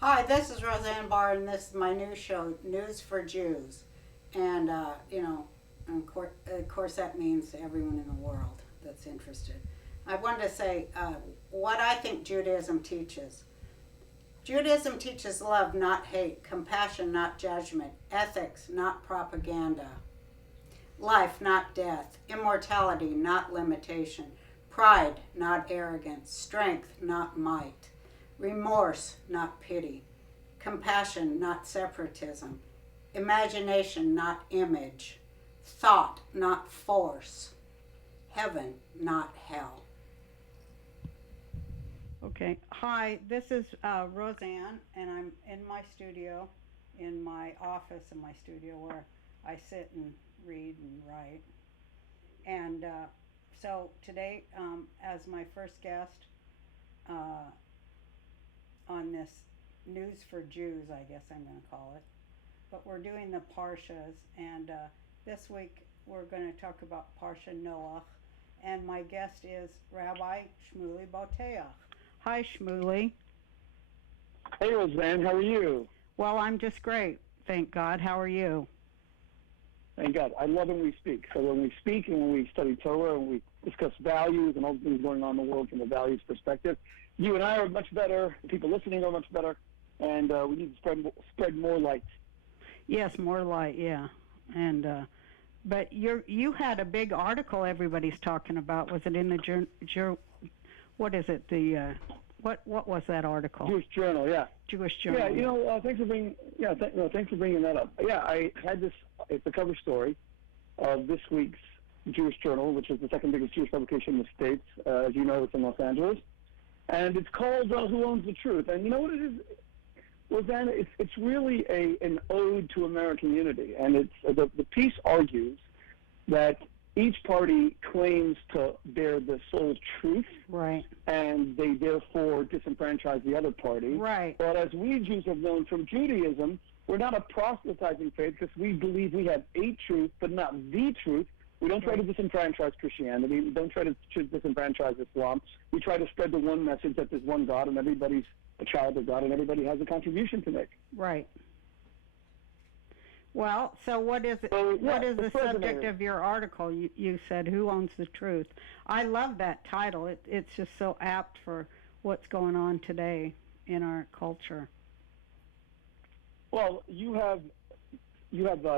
Hi, this is Roseanne Barr, and this is my new show, News for Jews. And, of course, that means everyone in the world that's interested. I wanted to say what I think Judaism teaches. Judaism teaches love, not hate, compassion, not judgment, ethics, not propaganda, life, not death, immortality, not limitation, pride, not arrogance, strength, not might, remorse, not pity, compassion, not separatism, imagination, not image, thought, not force, heaven, not hell. Okay. Hi, this is Roseanne, and I'm in my studio, in my office in my studio where I sit and read and write. And so today, as my first guest uh, on this News for Jews, I guess I'm going to call it, but we're doing the Parshas, and this week we're going to talk about Parsha Noah, and my guest is Rabbi Schmuley Boteach. Hi, Shmuley. Hey, Roseanne, how are you? Well, I'm just great, thank God. How are you? Thank God. I love when we speak. So when we speak and when we study Torah and we discuss values and all the things going on in the world from a values perspective, you and I are much better. The people listening are much better, and we need to spread more light. Yes, more light, yeah. And but you had a big article everybody's talking about. Was it in the what is it? The what was that article? Jewish Journal, yeah. Jewish Journal. Yeah, thanks for thanks for bringing that up. Yeah, I had this. It's a cover story of this week's Jewish Journal, which is the second biggest Jewish publication in the States. As you know, it's in Los Angeles. And it's called Who Owns the Truth? And you know what it is? Roseanne, it's really an ode to American unity. And it's the piece argues that each party claims to bear the sole truth, right, and they therefore disenfranchise the other party. Right. But as we Jews have known from Judaism, we're not a proselytizing faith because we believe we have a truth, but not the truth. We don't try to disenfranchise Christianity. We don't try to disenfranchise Islam. We try to spread the one message that there's one God and everybody's a child of God and everybody has a contribution to make. Right. Well, so what is it? What is the subject of your article? You said, "Who owns the truth?" I love that title. It's just so apt for what's going on today in our culture. Well, you have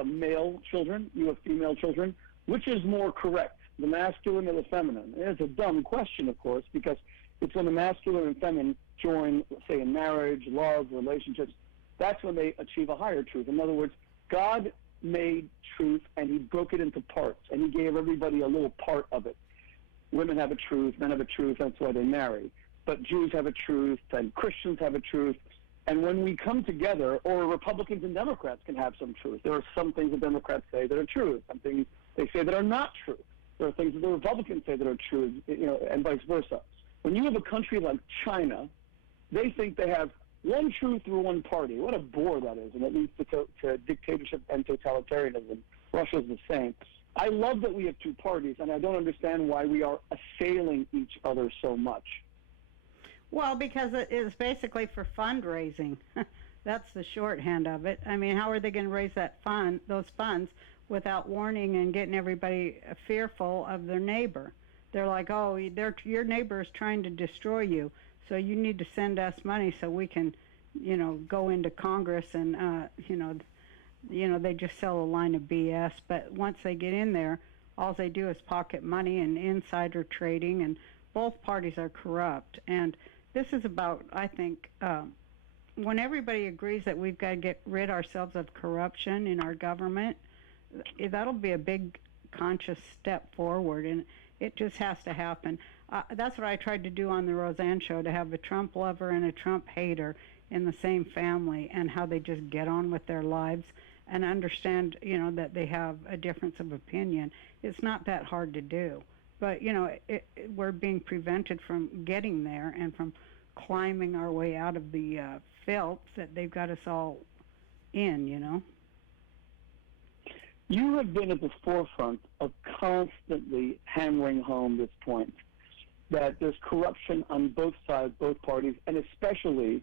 male children, you have female children. Which is more correct, the masculine or the feminine? It's a dumb question, of course, because it's when the masculine and feminine join, say, in marriage, love, relationships, that's when they achieve a higher truth. In other words, God made truth, and he broke it into parts, and he gave everybody a little part of it. Women have a truth, men have a truth, that's why they marry. But Jews have a truth, and Christians have a truth. And when we come together, or Republicans and Democrats can have some truth. There are some things the Democrats say that are true, some things they say that are not true. There are things that the Republicans say that are true, and vice versa. When you have a country like China, they think they have one truth through one party. What a bore that is, and it leads to dictatorship and totalitarianism. Russia's the same. I love that we have two parties, and I don't understand why we are assailing each other so much. Well, because it is basically for fundraising. That's the shorthand of it. I mean, how are they going to raise those funds, without warning and getting everybody fearful of their neighbor? They're like, oh, your neighbor is trying to destroy you, so you need to send us money so we can, go into Congress and, they just sell a line of BS. But once they get in there, all they do is pocket money and insider trading, and both parties are corrupt. And this is about, I think, when everybody agrees that we've got to get rid ourselves of corruption in our government, that'll be a big conscious step forward, and it just has to happen. That's what I tried to do on the Roseanne show, to have a Trump lover and a Trump hater in the same family, and how they just get on with their lives and understand, that they have a difference of opinion. It's not that hard to do. But, we're being prevented from getting there and from climbing our way out of the filth that they've got us all in, You have been at the forefront of constantly hammering home this point, that there's corruption on both sides, both parties, and especially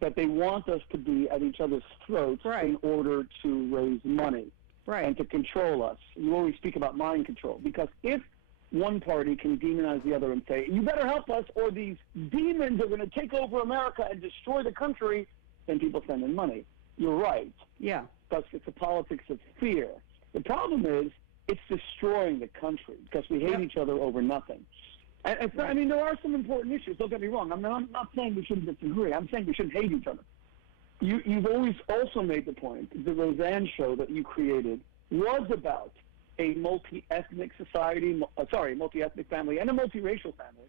that they want us to be at each other's throats in order to raise money and to control us. You always speak about mind control, because if one party can demonize the other and say, you better help us or these demons are going to take over America and destroy the country, then people send in money. You're right. Yeah. Because it's a politics of fear. The problem is it's destroying the country because we hate each other over nothing. And so, I mean, there are some important issues. Don't get me wrong. I'm not saying we shouldn't disagree. I'm saying we shouldn't hate each other. You've always also made the point, the Roseanne show that you created was about a multi-ethnic society, multi-ethnic family and a multiracial family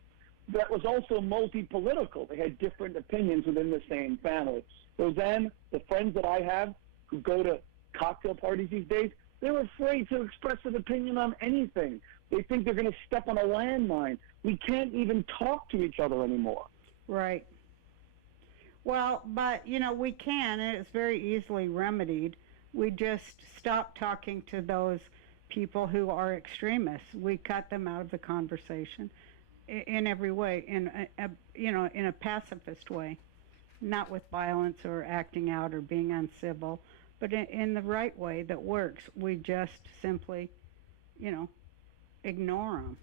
that was also multi-political. They had different opinions within the same family. Roseanne, the friends that I have who go to cocktail parties these days, they're afraid to express an opinion on anything. They think they're going to step on a landmine. We can't even talk to each other anymore. Right. Well, but, you know, we can, and it's very easily remedied. We just stop talking to those people who are extremists. We cut them out of the conversation in every way, in a pacifist way, not with violence or acting out or being uncivil, but in the right way that works. We just simply, ignore them.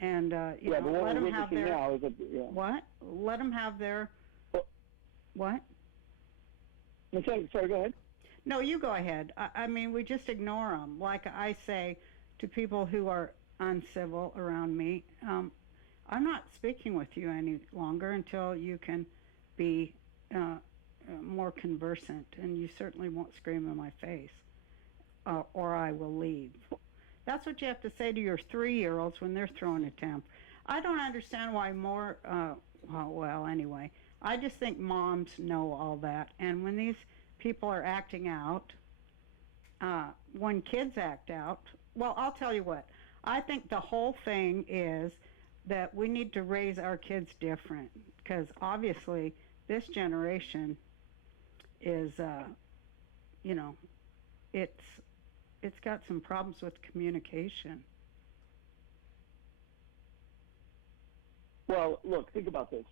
And, let them have their... What? Let them have their... What? Sorry, go ahead. No, you go ahead. I mean, we just ignore them. Like I say to people who are uncivil around me, I'm not speaking with you any longer until you can be more conversant, and you certainly won't scream in my face, or I will leave. That's what you have to say to your 3-year-olds when they're throwing a temper. I don't understand why more, anyway, I just think moms know all that, and when these people are acting out, when kids act out, well, I'll tell you what, I think the whole thing is that we need to raise our kids different, because obviously this generation is, it's got some problems with communication. Well, look, think about this.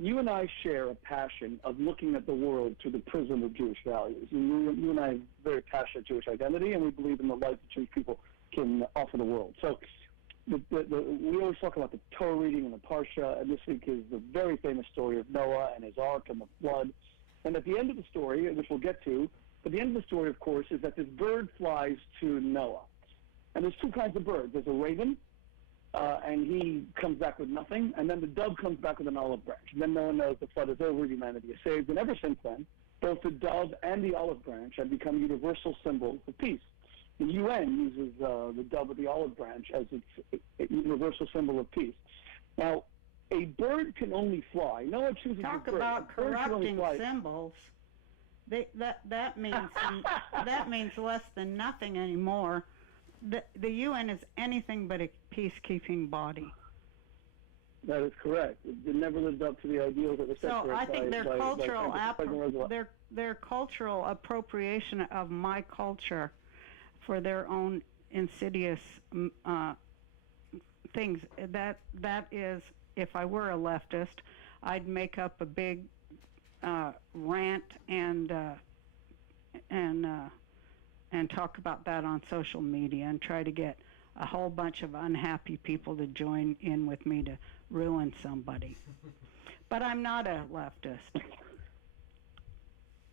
You and I share a passion of looking at the world through the prism of Jewish values. You and I have very passionate Jewish identity, and we believe in the life that Jewish people can offer the world. So we always talk about the Torah reading and the Parsha, and this week is the very famous story of Noah and his ark and the flood. And at the end of the story, which we'll get to, but the end of the story, of course, is that this bird flies to Noah. And there's two kinds of birds. There's a raven, and he comes back with nothing, and then the dove comes back with an olive branch. And then Noah knows the flood is over, humanity is saved. And ever since then, both the dove and the olive branch have become universal symbols of peace. The UN uses the dove with the olive branch as its a universal symbol of peace. Now, a bird can only fly. Noah chooses Talk about corrupting symbols. That means that means less than nothing anymore. The UN is anything but a peacekeeping body. That is correct. It never lived up to the ideals that were set for it. So I think their cultural appropriation of my culture for their own insidious things. That is, if I were a leftist, I'd make up a big rant and talk about that on social media and try to get a whole bunch of unhappy people to join in with me to ruin somebody. But I'm not a leftist.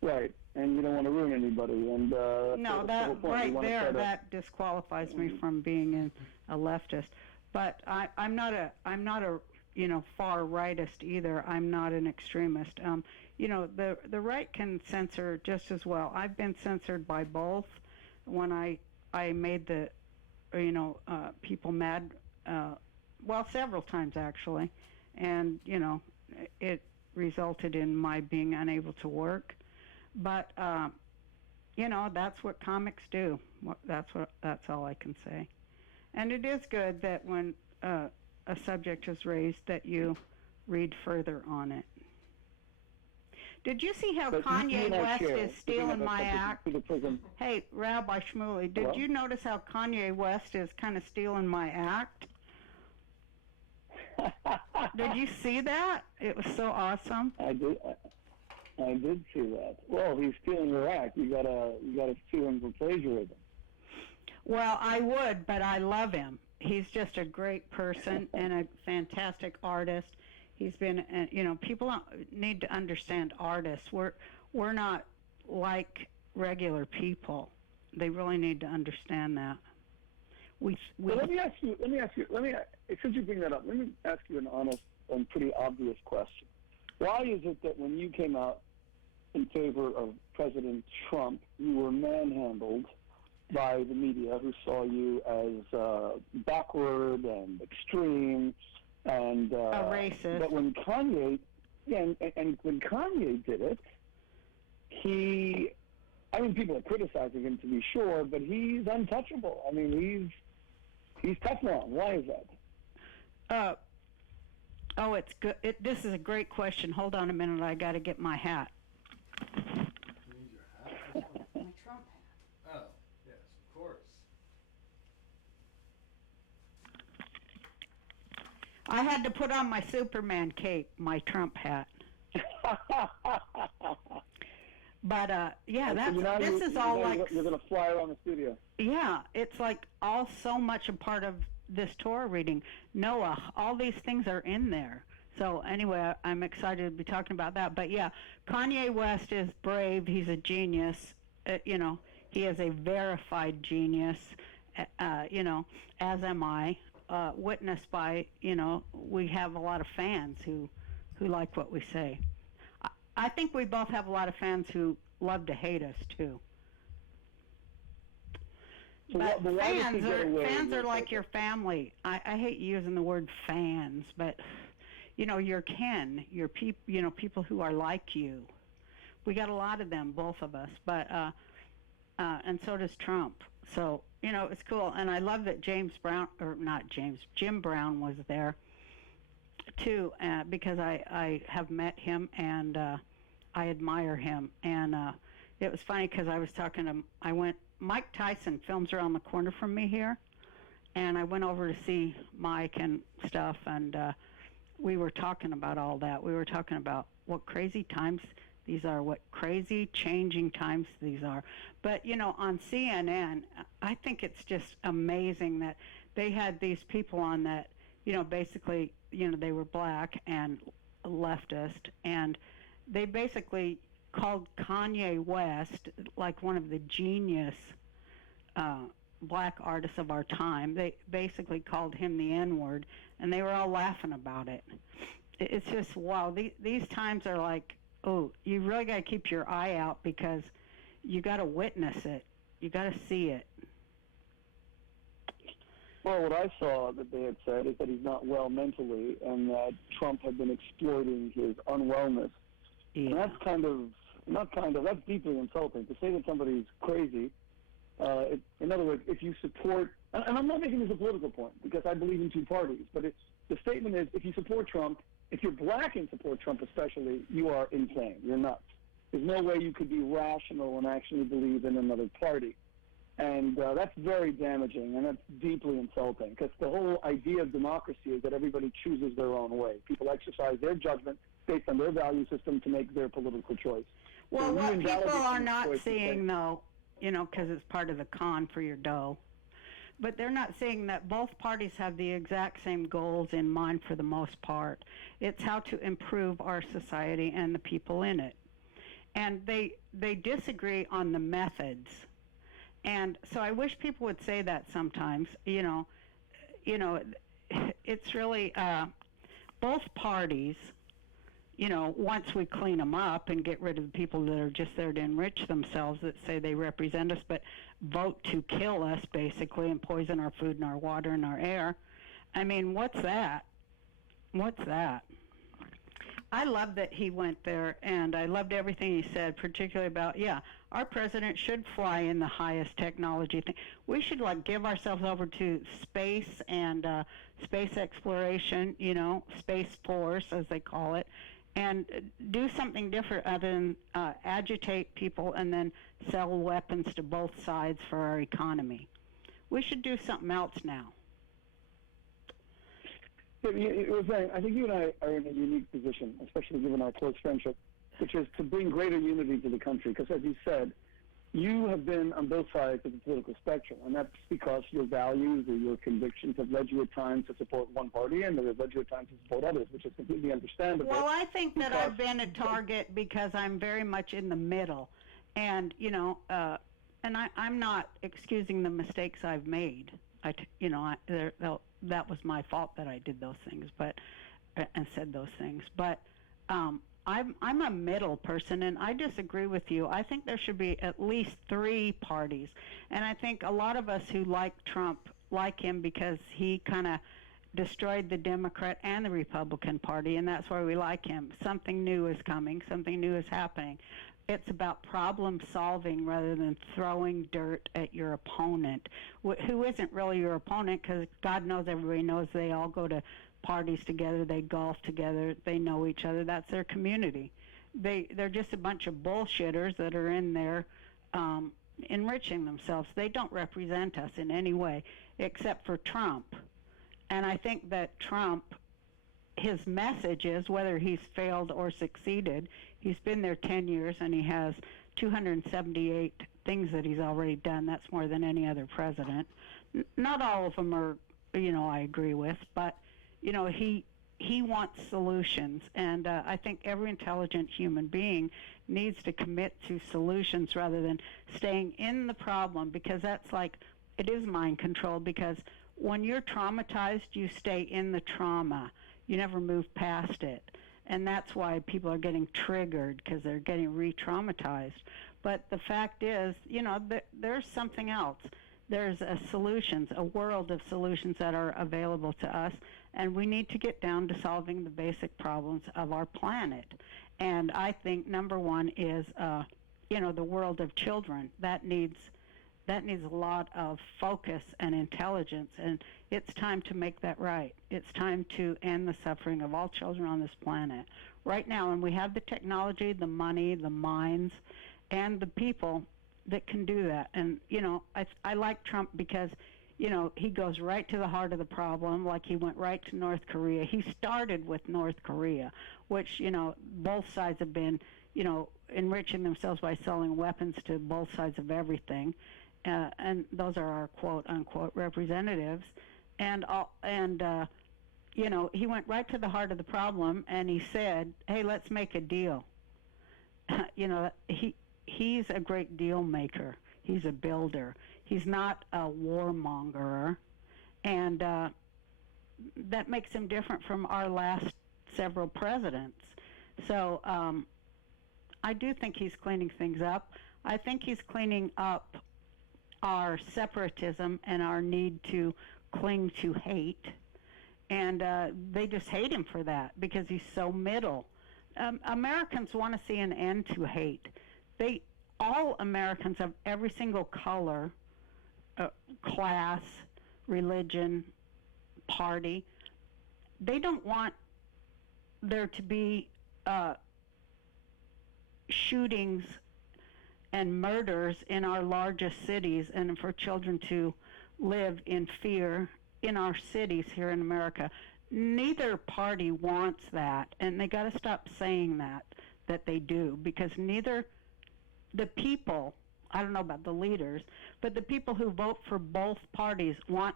Right, and you don't want to ruin anybody. And no, that right there, that disqualifies me from being a leftist. But I'm not a far rightist either. I'm not an extremist. The right can censor just as well. I've been censored by both. When I made the people mad, several times actually, and it resulted in my being unable to work. But that's what comics do. That's all I can say. And it is good that when a subject is raised that you read further on it. Did you see how Kanye West is stealing my act? Hey, Rabbi Schmuley, did you notice how Kanye West is kind of stealing my act? Did you see that? It was so awesome. I did. I did see that. Well, he's stealing your act. You gotta sue him for plagiarism. Well, I would, but I love him. He's just a great person and a fantastic artist. He's been, people need to understand artists. We're not like regular people. They really need to understand that. Let me ask you. Since you bring that up, let me ask you an honest and pretty obvious question. Why is it that when you came out in favor of President Trump, you were manhandled by the media, who saw you as backward and extreme and a racist? But when Kanye, and when Kanye did it, people are criticizing him to be sure, but he's untouchable. I mean, he's Teflon. Why is that? It's good. This is a great question. Hold on a minute. I got to get my hat. You need your hat? My Trump hat. Oh, yes, of course. I had to put on my Superman cape, my Trump hat. But this is all like you're gonna fly around the studio. Yeah, it's like all so much a part of this Torah reading. Noah, all these things are in there. So anyway, I'm excited to be talking about that. But yeah, Kanye West is brave. He's a genius. He is a verified genius. As am I. Witnessed by, we have a lot of fans who like what we say. I think we both have a lot of fans who love to hate us too. But fans are like your family. I hate using the word fans, but your kin, your people who are like you. We got a lot of them, both of us. But and so does Trump. So it's cool, and I love that Jim Brown was there too, because I have met him and I admire him. And it was funny because I was talking to Mike Tyson films around the corner from me here, and I went over to see Mike and stuff, and we were talking about all that. We were talking about what crazy times these are, what crazy changing times these are. But, on CNN, I think it's just amazing that they had these people on that, basically, they were black and leftist, and they basically called Kanye West like one of the genius black artists of our time. They basically called him the N-word, and they were all laughing about it. It's just, wow, these times are like, oh, you really got to keep your eye out because you got to witness it. You got to see it. Well, what I saw that they had said is that he's not well mentally and that Trump had been exploiting his unwellness. Yeah. And that's deeply insulting. To say that somebody's crazy, in other words, if you support, and I'm not making this a political point because I believe in two parties, but the statement is if you support Trump, if you're black and support Trump especially, you are insane. You're nuts. There's no way you could be rational and actually believe in another party. And that's very damaging, and that's deeply insulting, because the whole idea of democracy is that everybody chooses their own way. People exercise their judgment based on their value system to make their political choice. Well, what people are not seeing, though, because it's part of the con for your dough, but they're not seeing that both parties have the exact same goals in mind for the most part. It's how to improve our society and the people in it. And they disagree on the methods. And so I wish people would say that sometimes. It's really both parties, once we clean them up and get rid of the people that are just there to enrich themselves, that say they represent us, but vote to kill us, basically, and poison our food and our water and our air. I mean, what's that? What's that? I love that he went there, and I loved everything he said, particularly about, our president should fly in the highest technology thing. We should, give ourselves over to space and space exploration, Space Force, as they call it, and do something different other than agitate people and then sell weapons to both sides for our economy. We should do something else now. I think you and I are in a unique position, especially given our close friendship. which is to bring greater unity to the country. Because as you said, you have been on both sides of the political spectrum, and that's because your values or your convictions have led you at times to support one party and have led you at times to support others, which is completely understandable. Well, I think that I've been a target because I'm very much in the middle. And, I'm not excusing the mistakes I've made. That was my fault that I did those things, and said those things. But I'm a middle person, and I disagree with you. I think there should be at least 3 parties. And I think a lot of us who like Trump like him because he kind of destroyed the Democrat and the Republican Party, and that's why we like him. Something new is coming. Something new is happening. It's about problem solving rather than throwing dirt at your opponent, who isn't really your opponent, because God knows, everybody knows, they all go to parties together, they golf together, they know each other. That's their community. They're just a bunch of bullshitters that are in there enriching themselves. They don't represent us in any way except for Trump. And I think that Trump, his message is, whether he's failed or succeeded, he's been there 10 years and he has 278 things that he's already done. That's more than any other president. Not all of them are, I agree with, but he wants solutions, and I think every intelligent human being needs to commit to solutions rather than staying in the problem, because that's it is mind control, because when you're traumatized, you stay in the trauma. You never move past it, and that's why people are getting triggered, because they're getting re-traumatized. But the fact is, there's something else. There's a world of solutions that are available to us, and we need to get down to solving the basic problems of our planet. And I think number one is, the world of children. That needs a lot of focus and intelligence, and it's time to make that right. It's time to end the suffering of all children on this planet right now. And we have the technology, the money, the minds, and the people that can do that. And, I like Trump because, he goes right to the heart of the problem, like he went right to North Korea. He started with North Korea, which, both sides have been, enriching themselves by selling weapons to both sides of everything. And those are our quote-unquote representatives. And he went right to the heart of the problem, and he said, hey, let's make a deal. He's a great deal maker. He's a builder. He's not a warmonger. And that makes him different from our last several presidents. So I do think he's cleaning things up. I think he's cleaning up our separatism and our need to cling to hate. And they just hate him for that because he's so middle. Americans want to see an end to hate. All Americans of every single color, class, religion, party, they don't want there to be shootings and murders in our largest cities, and for children to live in fear in our cities here in America. Neither party wants that, and they got to stop saying that they do, because neither the people, I don't know about the leaders, but the people who vote for both parties want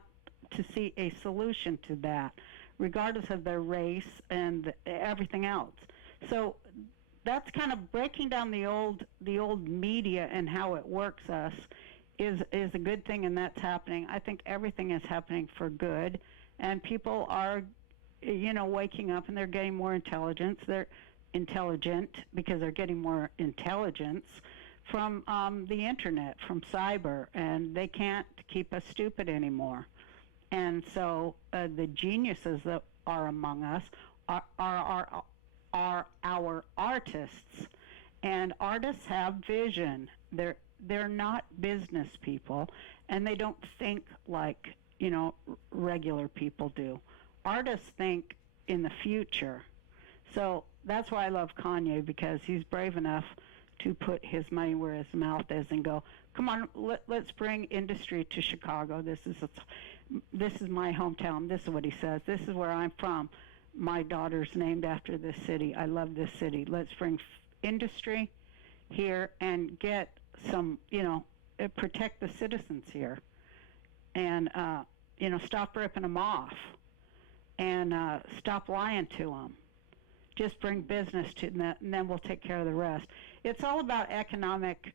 to see a solution to that, regardless of their race and everything else. So that's kind of breaking down the old media and how it works us is a good thing, and that's happening. I think everything is happening for good, and people are, waking up, and they're getting more intelligence. They're intelligent because they're getting more intelligence from the internet, from cyber, and they can't keep us stupid anymore. And so the geniuses that are among us are our artists, and artists have vision. They're not business people, and they don't think like regular people do. Artists think in the future. So that's why I love Kanye, because he's brave enough to put his money where his mouth is and go, come on, let's bring industry to Chicago. This is my hometown. This is what he says. This is where I'm from. My daughter's named after this city. I love this city. Let's bring industry here and get some, protect the citizens here, and stop ripping them off, and stop lying to them. Just bring business to them, and then we'll take care of the rest. It's all about economic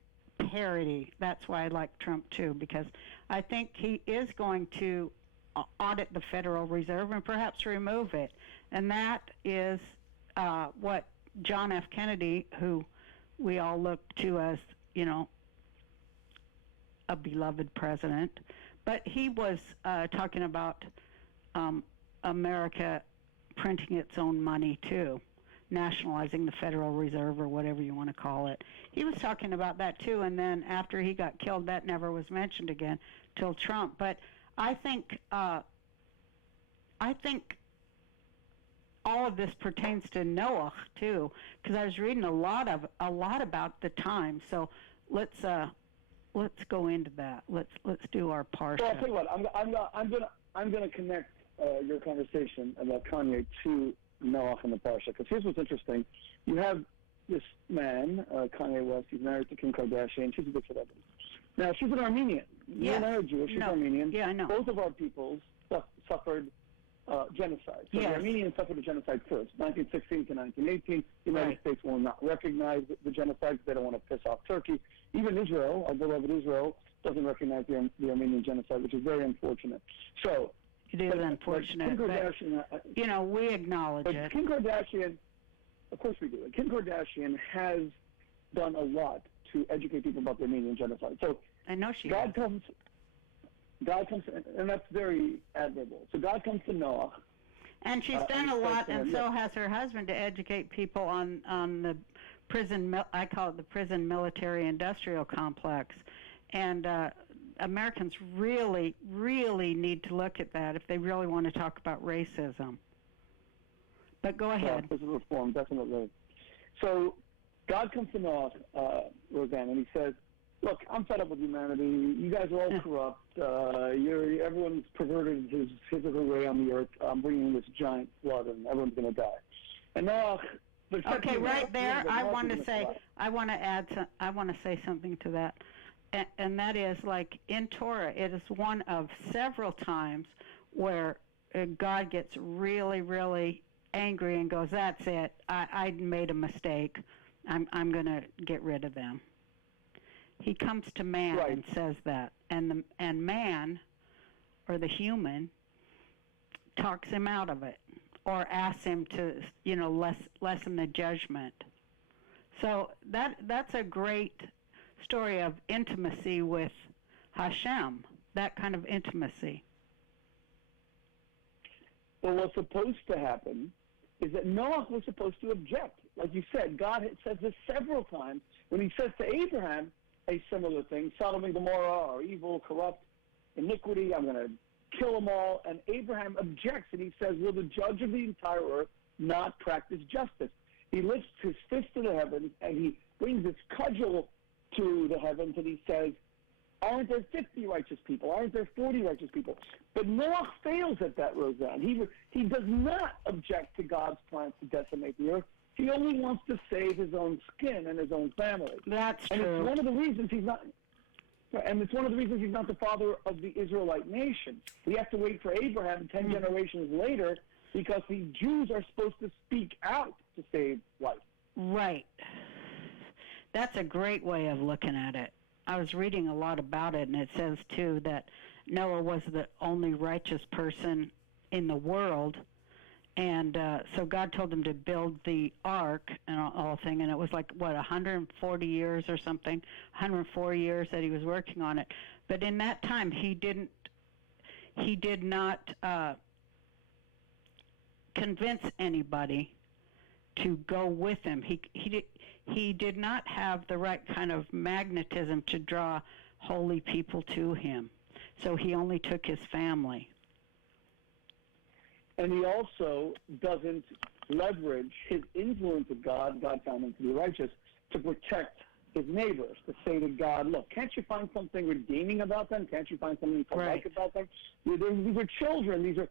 parity. That's why I like Trump too, because I think he is going to audit the Federal Reserve and perhaps remove it. And that is what John F. Kennedy, who we all look to as, a beloved president, but he was talking about America printing its own money too, nationalizing the Federal Reserve or whatever you want to call it. He was talking about that too, and then after he got killed, that never was mentioned again till Trump. But I think all of this pertains to Noah too, because I was reading a lot about the time. So let's go into that. Let's do our Parsha. Well, I'll tell you what. I'm gonna connect your conversation about Kanye to Noah and the Parsha, because here's what's interesting. You have this man, Kanye West. He's married to Kim Kardashian. She's a big celebrity. Now she's an Armenian. You and I are Jewish. She's Armenian. Yeah, I know. Both of our peoples suffered genocide. So the Armenians suffered a genocide first, 1916 to 1918. The United States will not recognize the genocide because they don't want to piss off Turkey. Even Israel, our beloved Israel, doesn't recognize the Armenian genocide, which is very unfortunate. So it is unfortunate, but we acknowledge it. Kim Kardashian, of course we do. Kim Kardashian has done a lot to educate people about the Armenian genocide. So I know she God comes, and that's very admirable. So God comes to Noah. And she's done a lot, and so has her husband, to educate people on the prison, I call it the prison military-industrial complex. And Americans really, really need to look at that if they really want to talk about racism. But go ahead. Yeah, prison reform, definitely. So God comes to Noah, Roseanne, and he says, look, I'm fed up with humanity. You guys are all corrupt. Everyone's perverted his physical way on the earth. I'm bringing this giant flood, and everyone's going to die. And Noah... Okay, right there, I want to say something to that. And that is, like in Torah, it is one of several times where God gets really, really angry and goes, that's it, I made a mistake. I'm going to get rid of them. He comes to man and says that. And man, or the human, talks him out of it, or asks him to, lessen the judgment. So that's a great story of intimacy with Hashem, that kind of intimacy. Well, what's supposed to happen is that Noah was supposed to object. Like you said, God says this several times when he says to Abraham a similar thing, Sodom and Gomorrah are evil, corrupt, iniquity, I'm going to kill them all. And Abraham objects, and he says, will the judge of the entire earth not practice justice? He lifts his fist to the heavens, and he brings his cudgel to the heavens, and he says, aren't there 50 righteous people? Aren't there 40 righteous people? But Noah fails at that, Roseanne. He does not object to God's plans to decimate the earth. He only wants to save his own skin and his own family. That's true. And it's one of the reasons he's not... And it's one of the reasons he's not the father of the Israelite nation. We have to wait for Abraham 10 generations later because the Jews are supposed to speak out to save life. Right. That's a great way of looking at it. I was reading a lot about it, and it says, too, that Noah was the only righteous person in the world. And so God told him to build the ark and all thing, and it was like, 140 years or something, 104 years that he was working on it. But in that time, he did not convince anybody to go with him. He did not have the right kind of magnetism to draw holy people to him. So he only took his family. And he also doesn't leverage his influence of God found him to be righteous, to protect his neighbors, to say to God, look, can't you find something redeeming about them? Can't you find something to like about them? These are children.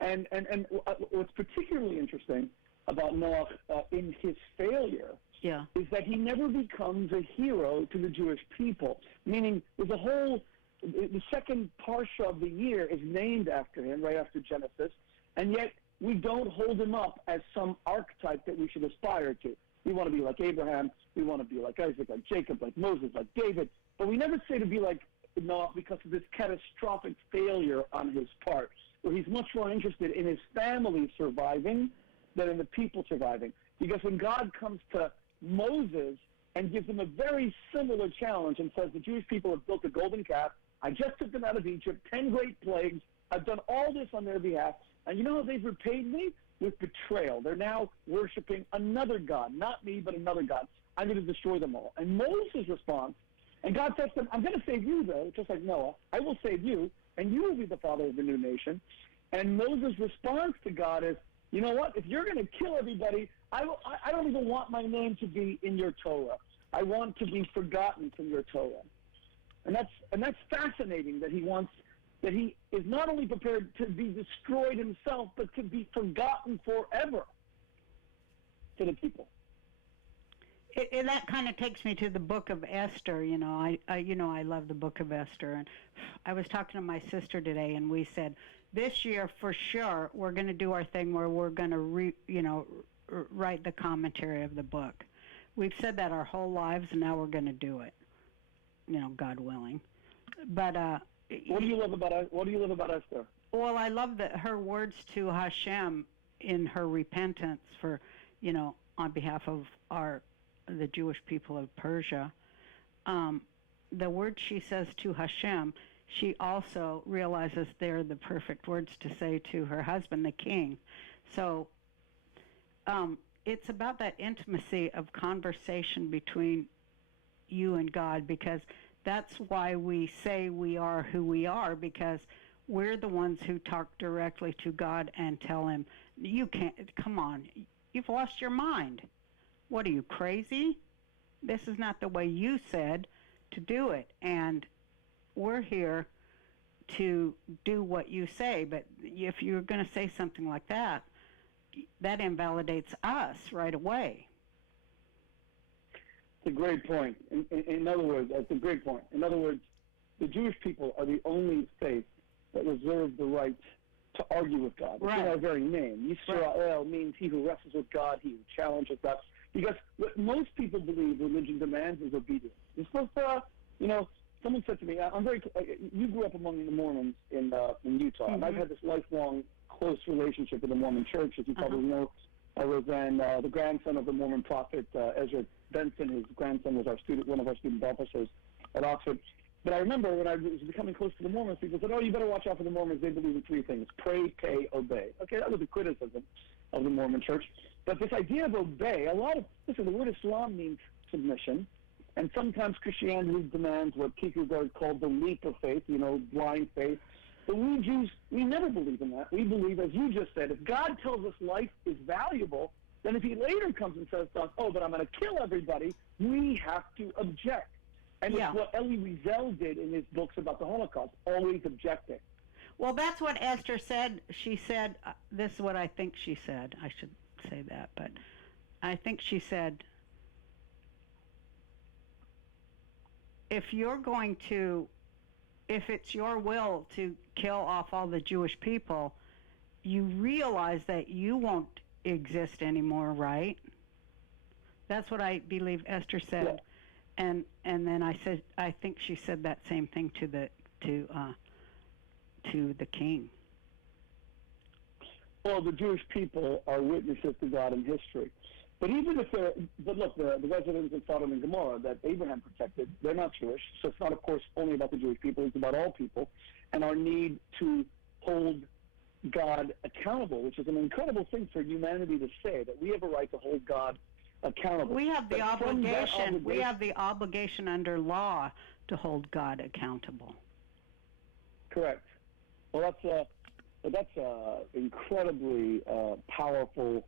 And what's particularly interesting about Noah in his failure Yeah. is that he never becomes a hero to the Jewish people. Meaning, there's the second Parsha of the year is named after him, right after Genesis, and yet we don't hold him up as some archetype that we should aspire to. We want to be like Abraham, we want to be like Isaac, like Jacob, like Moses, like David, but we never say to be like Noah because of this catastrophic failure on his part, where he's much more interested in his family surviving than in the people surviving. Because when God comes to Moses and gives him a very similar challenge and says, the Jewish people have built a golden calf, I just took them out of Egypt, 10 great plagues, I've done all this on their behalf, and you know how they've repaid me? With betrayal. They're now worshiping another God, not me, but another God. I'm going to destroy them all. And Moses' response, and God says to him, I'm going to save you, though, just like Noah. I will save you, and you will be the father of the new nation. And Moses' response to God is, you know what? If you're going to kill everybody, I don't even want my name to be in your Torah. I want to be forgotten from your Torah. And that's fascinating that he is not only prepared to be destroyed himself, but to be forgotten forever to the people. And that kind of takes me to the book of Esther. I love the book of Esther. And I was talking to my sister today, and we said, this year for sure, we're going to do our thing where we're going to, write the commentary of the book. We've said that our whole lives, and now we're going to do it, God willing. But what do you love about Esther? Well, I love her words to Hashem in her repentance for, on behalf of the Jewish people of Persia. The words she says to Hashem, she also realizes they're the perfect words to say to her husband, the king. So it's about that intimacy of conversation between you and God, because that's why we say we are who we are, because we're the ones who talk directly to God and tell him, you can't, come on, you've lost your mind. What are you, crazy? This is not the way you said to do it. And we're here to do what you say, but if you're going to say something like that, that invalidates us right away. It's a great point. In other words, that's a great point. In other words, the Jewish people are the only faith that reserve the right to argue with God. It's in our very name. Yisrael means he who wrestles with God, he who challenges God. Because what most people believe religion demands is obedience. You're supposed to, someone said to me, you grew up among the Mormons in Utah, and I've had this lifelong close relationship with the Mormon church. As you probably know, I was the grandson of the Mormon prophet Ezra Benson. His grandson was one of our student officers at Oxford. But I remember when I was becoming close to the Mormons, people said, you better watch out for the Mormons. They believe in three things: pray, pay, obey. Okay, that was a criticism of the Mormon church. But this idea of obey, the word Islam means submission. And sometimes Christianity demands what Kierkegaard called the leap of faith, blind faith. But we Jews, we never believe in that. We believe, as you just said, if God tells us life is valuable, then if he later comes and says to us, but I'm going to kill everybody, we have to object. And it's what Elie Wiesel did in his books about the Holocaust, always objecting. Well, that's what Esther said. She said, this is what I think she said. I should say that, but I think she said, if it's your will to kill off all the Jewish people, you realize that you won't exist anymore, right? That's what I believe Esther said. Yeah. And then I said, I think she said that same thing to the king. Well, the Jewish people are witnesses to God in history. But even if look, the residents of Sodom and Gomorrah that Abraham protected, they're not Jewish. So it's not, of course, only about the Jewish people. It's about all people. And our need to hold God accountable, which is an incredible thing for humanity to say, that we have a right to hold God accountable. We have the obligation. We have the obligation under law to hold God accountable. Correct. Well, that's a incredibly powerful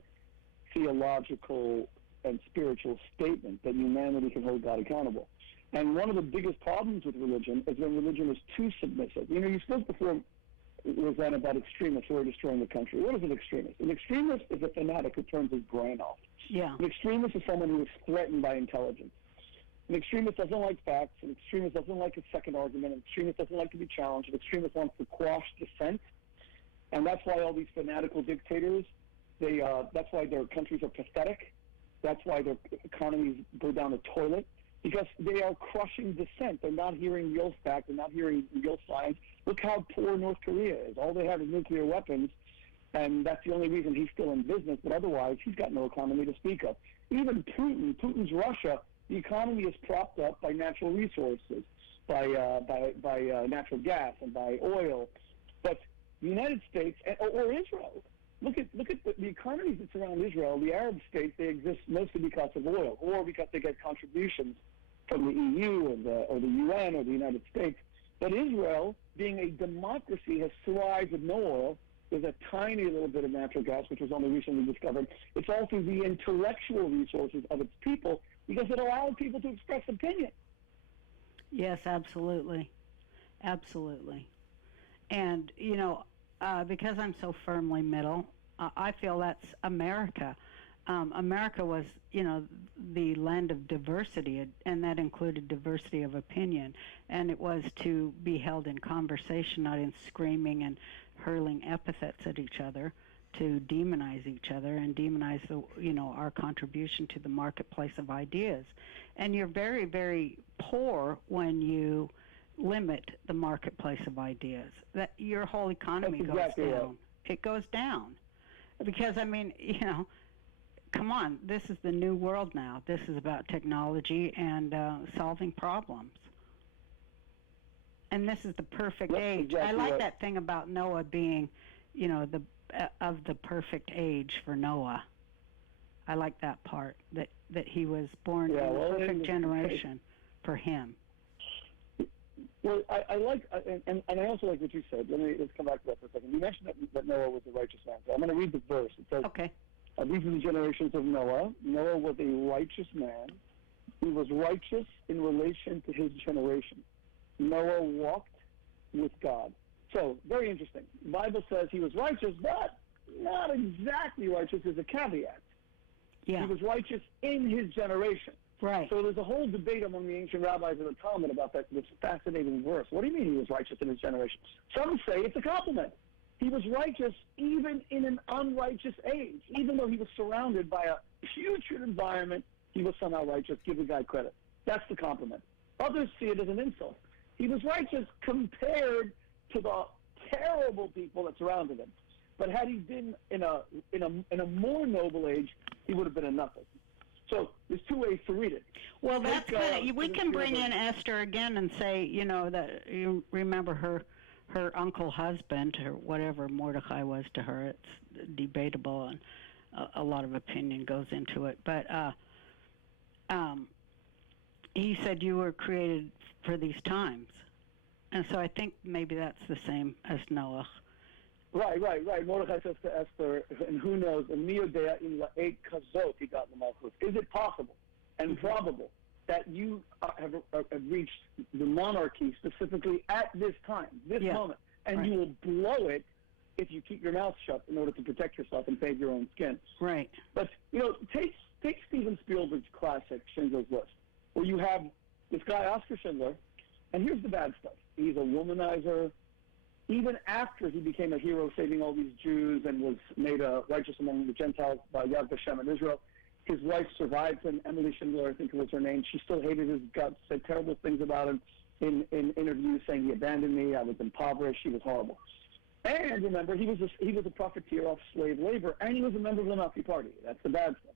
theological and spiritual statement that humanity can hold God accountable. And one of the biggest problems with religion is when religion is too submissive. You spoke before was then about extremists who are destroying the country. What is an extremist? An extremist is a fanatic who turns his brain off. Yeah. An extremist is someone who is threatened by intelligence. An extremist doesn't like facts. An extremist doesn't like a second argument. An extremist doesn't like to be challenged. An extremist wants to quash dissent. And that's why all these fanatical dictators, that's why their countries are pathetic. That's why their economies go down the toilet, because they are crushing dissent. They're not hearing real facts. They're not hearing real science. Look how poor North Korea is. All they have is nuclear weapons, and that's the only reason he's still in business. But otherwise, he's got no economy to speak of. Even Putin's Russia, the economy is propped up by natural resources, by natural gas and by oil. But the United States or Israel, look at the economies that surround Israel. The Arab states, they exist mostly because of oil, or because they get contributions from the EU or the UN or the United States. But Israel, being a democracy, has thrived with no oil. There's a tiny little bit of natural gas, which was only recently discovered. It's all through the intellectual resources of its people, because it allowed people to express opinion. Yes, absolutely. Absolutely. And, because I'm so firmly middle, I feel that's America. America was, the land of diversity, and that included diversity of opinion. And it was to be held in conversation, not in screaming and hurling epithets at each other, to demonize each other and demonize our contribution to the marketplace of ideas. And you're very, very poor when you limit the marketplace of ideas. That your whole economy goes down. Right. It goes down. Because, come on, this is the new world now. This is about technology and solving problems. And this is the perfect age. Exactly I like right. that thing about Noah being, of the perfect age for Noah. I like that part, that he was born in the perfect generation for him. Well, I like, and I also like what you said. Let's come back to that for a second. You mentioned that Noah was a righteous man. So I'm going to read the verse. It says, okay. These are the generations of Noah. Noah was a righteous man. He was righteous in relation to his generation. Noah walked with God. So, very interesting. The Bible says he was righteous, but not exactly righteous is a caveat. Yeah. He was righteous in his generation. Right. So there's a whole debate among the ancient rabbis of the Talmud about this fascinating verse. What do you mean he was righteous in his generation? Some say it's a compliment. He was righteous even in an unrighteous age. Even though he was surrounded by a putrid environment, he was somehow righteous. Give the guy credit. That's the compliment. Others see it as an insult. He was righteous compared to the terrible people that surrounded him. But had he been in a more noble age, he would have been a nothing. So there's two ways to read it. Well, that's kind of, we can bring in Esther again and say, that you remember her uncle husband, or whatever Mordecai was to her. It's debatable, and a lot of opinion goes into it. But he said you were created for these times. And so I think maybe that's the same as Noah. Right. Mordecai says to Esther, and who knows, he got the malchus. Is it possible and probable that you have reached the monarchy specifically at this time, this moment, and you will blow it if you keep your mouth shut in order to protect yourself and save your own skin? Right. But, take Steven Spielberg's classic Schindler's List, where you have this guy, Oscar Schindler, and here's the bad stuff. He's a womanizer. Even after he became a hero saving all these Jews and was made righteous among the Gentiles by Yad Vashem in Israel, his wife survived him, Emily Schindler, I think was her name. She still hated his guts, said terrible things about him in interviews, saying he abandoned me, I was impoverished, he was horrible. And remember, he was a profiteer off slave labor, and he was a member of the Nazi Party. That's the bad stuff.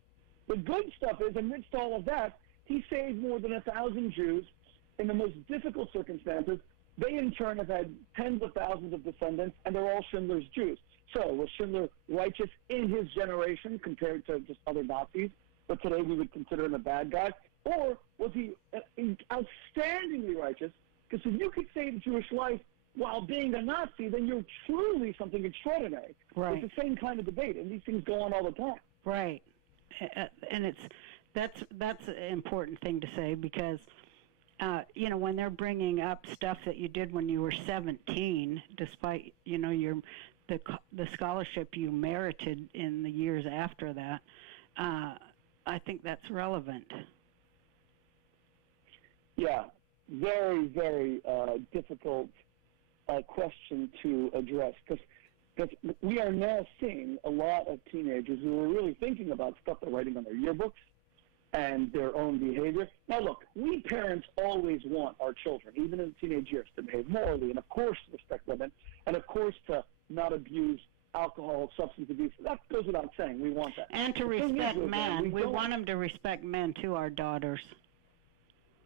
The good stuff is, amidst all of that, he saved more than 1,000 Jews in the most difficult circumstances. They, in turn, have had tens of thousands of descendants, and they're all Schindler's Jews. So was Schindler righteous in his generation compared to just other Nazis, but today we would consider him a bad guy? Or was he outstandingly righteous? Because if you could save Jewish life while being a Nazi, then you're truly something extraordinary. Right. It's the same kind of debate, and these things go on all the time. Right. And that's an important thing to say, because when they're bringing up stuff that you did when you were 17, despite, the scholarship you merited in the years after that, I think that's relevant. Yeah, very, very difficult question to address, because we are now seeing a lot of teenagers who are really thinking about stuff they're writing on their yearbooks and their own behavior. Now, look, we parents always want our children, even in teenage years, to behave morally and, of course, to respect women, and, of course, to not abuse alcohol, substance abuse. That goes without saying. We want that. And to respect men. We want them to respect men, too, our daughters.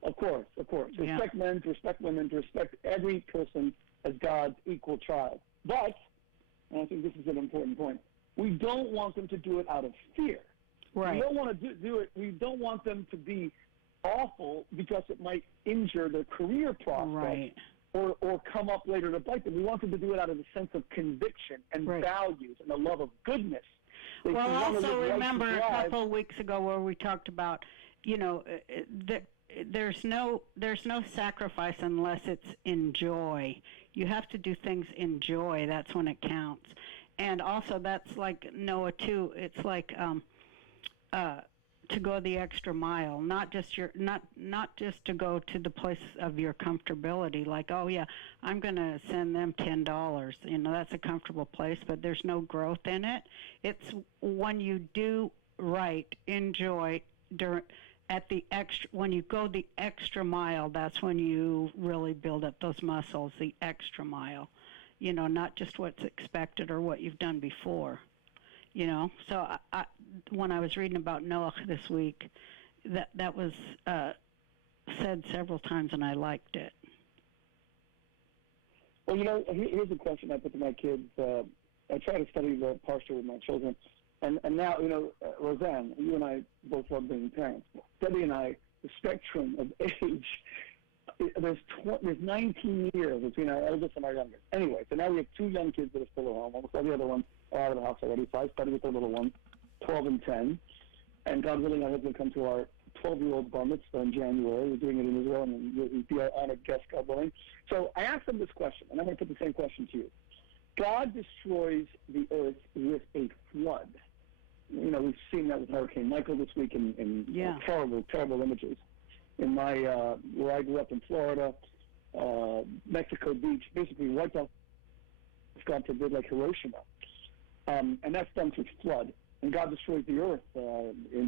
Of course. Yeah. Respect men, to respect women, to respect every person as God's equal child. But, and I think this is an important point, we don't want them to do it out of fear. Right. We don't want to do it. We don't want them to be awful because it might injure their career prospects, right, or come up later to bite them. We want them to do it out of a sense of conviction and right, values and a love of goodness. Well, also remember a couple of weeks ago where we talked about, there's no sacrifice unless it's in joy. You have to do things in joy. That's when it counts. And also, that's like Noah too. It's like to go the extra mile, not just to go to the place of your comfortability. Like, oh yeah, I'm going to send them $10. That's a comfortable place, but there's no growth in it. It's when you do right, enjoy when you go the extra mile, that's when you really build up those muscles. The extra mile, not just what's expected or what you've done before. So when I was reading about Noah this week, that was said several times, and I liked it. Well, here's a question I put to my kids. I try to study the Parsha with my children, and now, Roseanne, you and I both love being parents. Debbie and I, the spectrum of age, there's 19 years between our eldest and our youngest. Anyway, so now we have 2 young kids that are still at home. Almost all the other ones are out of the house already. So I study with the little ones, 12 and 10. And God willing, I hope we'll come to our 12-year-old bar mitzvah in January. We're doing it in Israel, and you'll be our honored guest, God willing. So I asked them this question, and I'm going to put the same question to you. God destroys the earth with a flood. We've seen that with Hurricane Michael this week in terrible, terrible images. In where I grew up in Florida, Mexico Beach, basically wiped out, God forbid, like Hiroshima. And that's done through flood. And God destroys the earth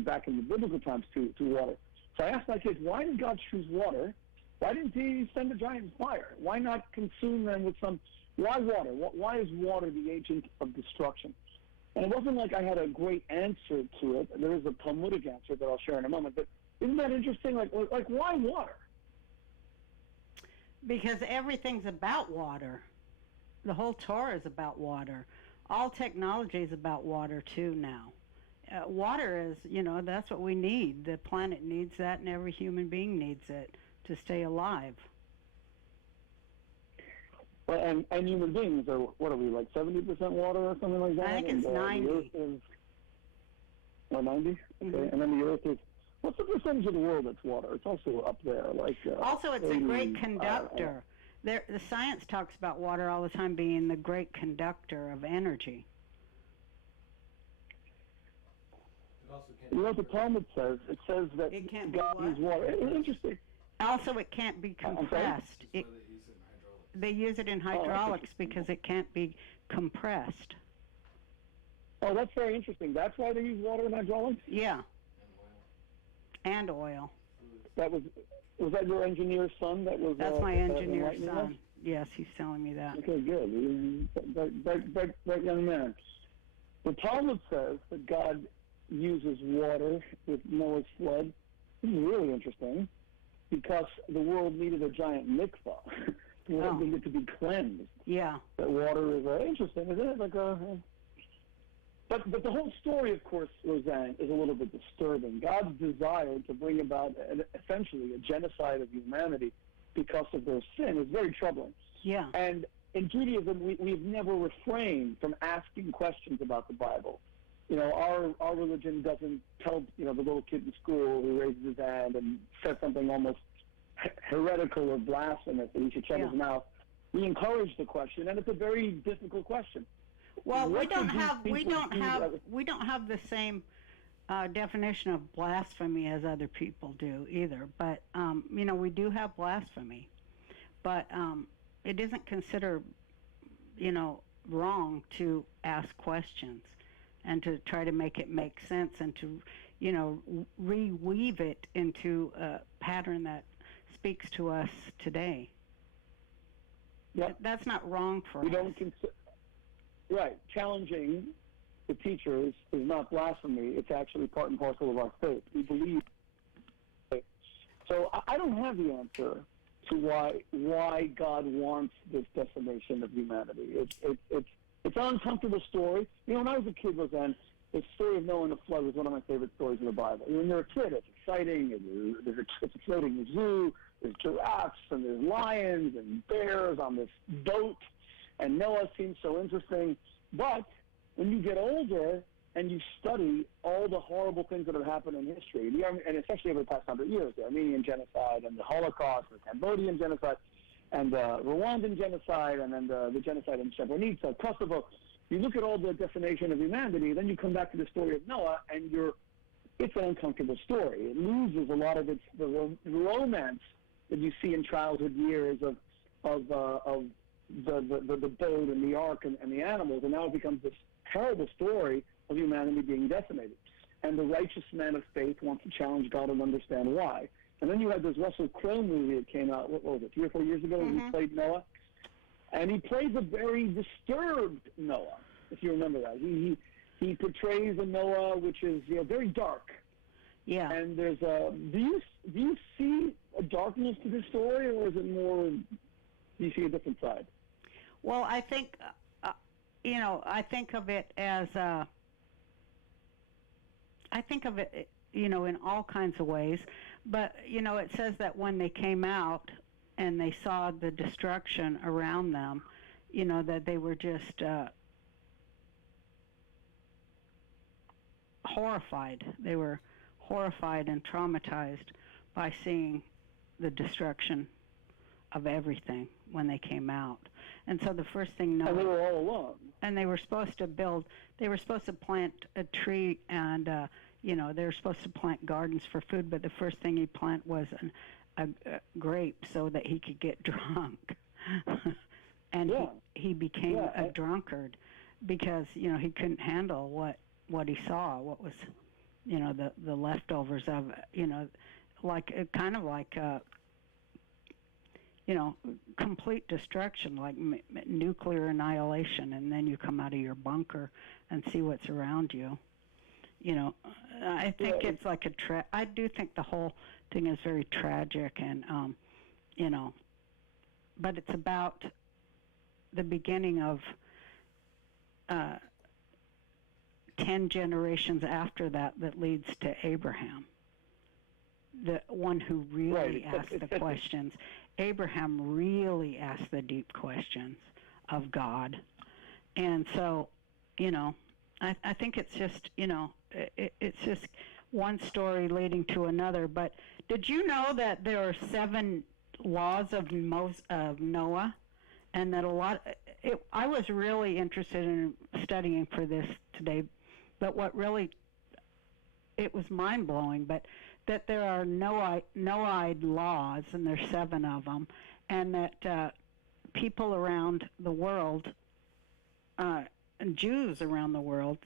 back in the biblical times through water. So I asked my kids, why did God choose water? Why didn't he send a giant fire? Why not consume them with why water? Why is water the agent of destruction? And it wasn't like I had a great answer to it. There is a Talmudic answer that I'll share in a moment. But isn't that interesting? Like why water? Because everything's about water. The whole Torah is about water. All technology is about water too now. Water is, that's what we need. The planet needs that, and every human being needs it to stay alive. Well, and human beings are, what are we, like 70% water or something like that? I think it's 90. The Earth is, 90? Okay. Mm-hmm. And then the Earth is, what's the percentage of the world that's water? It's also up there. Also, it's 80, a great conductor. The science talks about water all the time being the great conductor of energy. What the Talmud says, it says that it can't God is water. Interesting. Also, it can't be compressed. They use it in hydraulics because it can't be compressed. Oh, that's very interesting. That's why they use water in hydraulics? Yeah. And oil. Was that your engineer's son? That's my engineer's son. Yes, he's telling me that. Okay, good. That young man. The Talmud says that God uses water with Noah's flood. This is really interesting because the world needed a giant mikvah. The world needed to be cleansed. Yeah. That water is interesting, isn't it? But the whole story, of course, Roseanne, is a little bit disturbing. God's desire to bring about essentially a genocide of humanity because of their sin is very troubling. Yeah. And in Judaism, we've never refrained from asking questions about the Bible. Our religion doesn't tell, the little kid in school who raises his hand and says something almost heretical or blasphemous that he should shut his mouth. We encourage the question, and it's a very difficult question. Well, we don't have the same definition of blasphemy as other people do either. But we do have blasphemy, but it isn't considered, wrong to ask questions and to try to make it make sense and to, reweave it into a pattern that speaks to us today. Yep. That's not wrong for us. Right. Challenging the teachers is not blasphemy. It's actually part and parcel of our faith. We believe. So I don't have the answer to why God wants this decimation of humanity. It's an uncomfortable story. When I was a kid, Roseanne, the story of Noah and the flood was one of my favorite stories in the Bible. When you're a kid, it's exciting. It's a floating zoo. There's giraffes and there's lions and bears on this boat. And Noah seems so interesting. But when you get older and you study all the horrible things that have happened in history, and especially over the past 100 years, the Armenian genocide and the Holocaust, the Cambodian genocide, and the Rwandan genocide, and then the genocide in Srebrenica, Kosovo, you look at all the decimation of humanity, then you come back to the story of Noah, and it's an uncomfortable story. It loses a lot of the romance that you see in childhood years of the boat and the ark and the animals, and now it becomes this terrible story of humanity being decimated. And the righteous man of faith wants to challenge God and understand why. And then you had this Russell Crowe movie that came out, what was it, 3 or 4 years ago, when he played Noah? And he plays a very disturbed Noah, if you remember that. He portrays a Noah which is very dark. Yeah. And there's do you see a darkness to this story, or is it more, do you see a different side? Well, I think, I think of it as, in all kinds of ways. But, it says that when they came out and they saw the destruction around them, that they were just horrified. They were horrified and traumatized by seeing the destruction of everything when they came out. And so the first thing Noah... And they were all alone. And they were supposed to plant a tree and, they were supposed to plant gardens for food, but the first thing he planted was a grape so that he could get drunk. And he became a drunkard because, he couldn't handle what he saw, what was, the leftovers of, complete destruction, like nuclear annihilation, and then you come out of your bunker and see what's around you. I think it's like I do think the whole thing is very tragic, and, but it's about the beginning of 10 generations after that leads to Abraham, the one who really asked the questions. Abraham really asked the deep questions of God. And so, I think it's just, it's just one story leading to another. But did you know that there are 7 laws of Noah? And that I was really interested in studying for this today, but it was mind-blowing, but that there are Noahide laws, and there's 7 of them, and that people around the world, Jews around the world,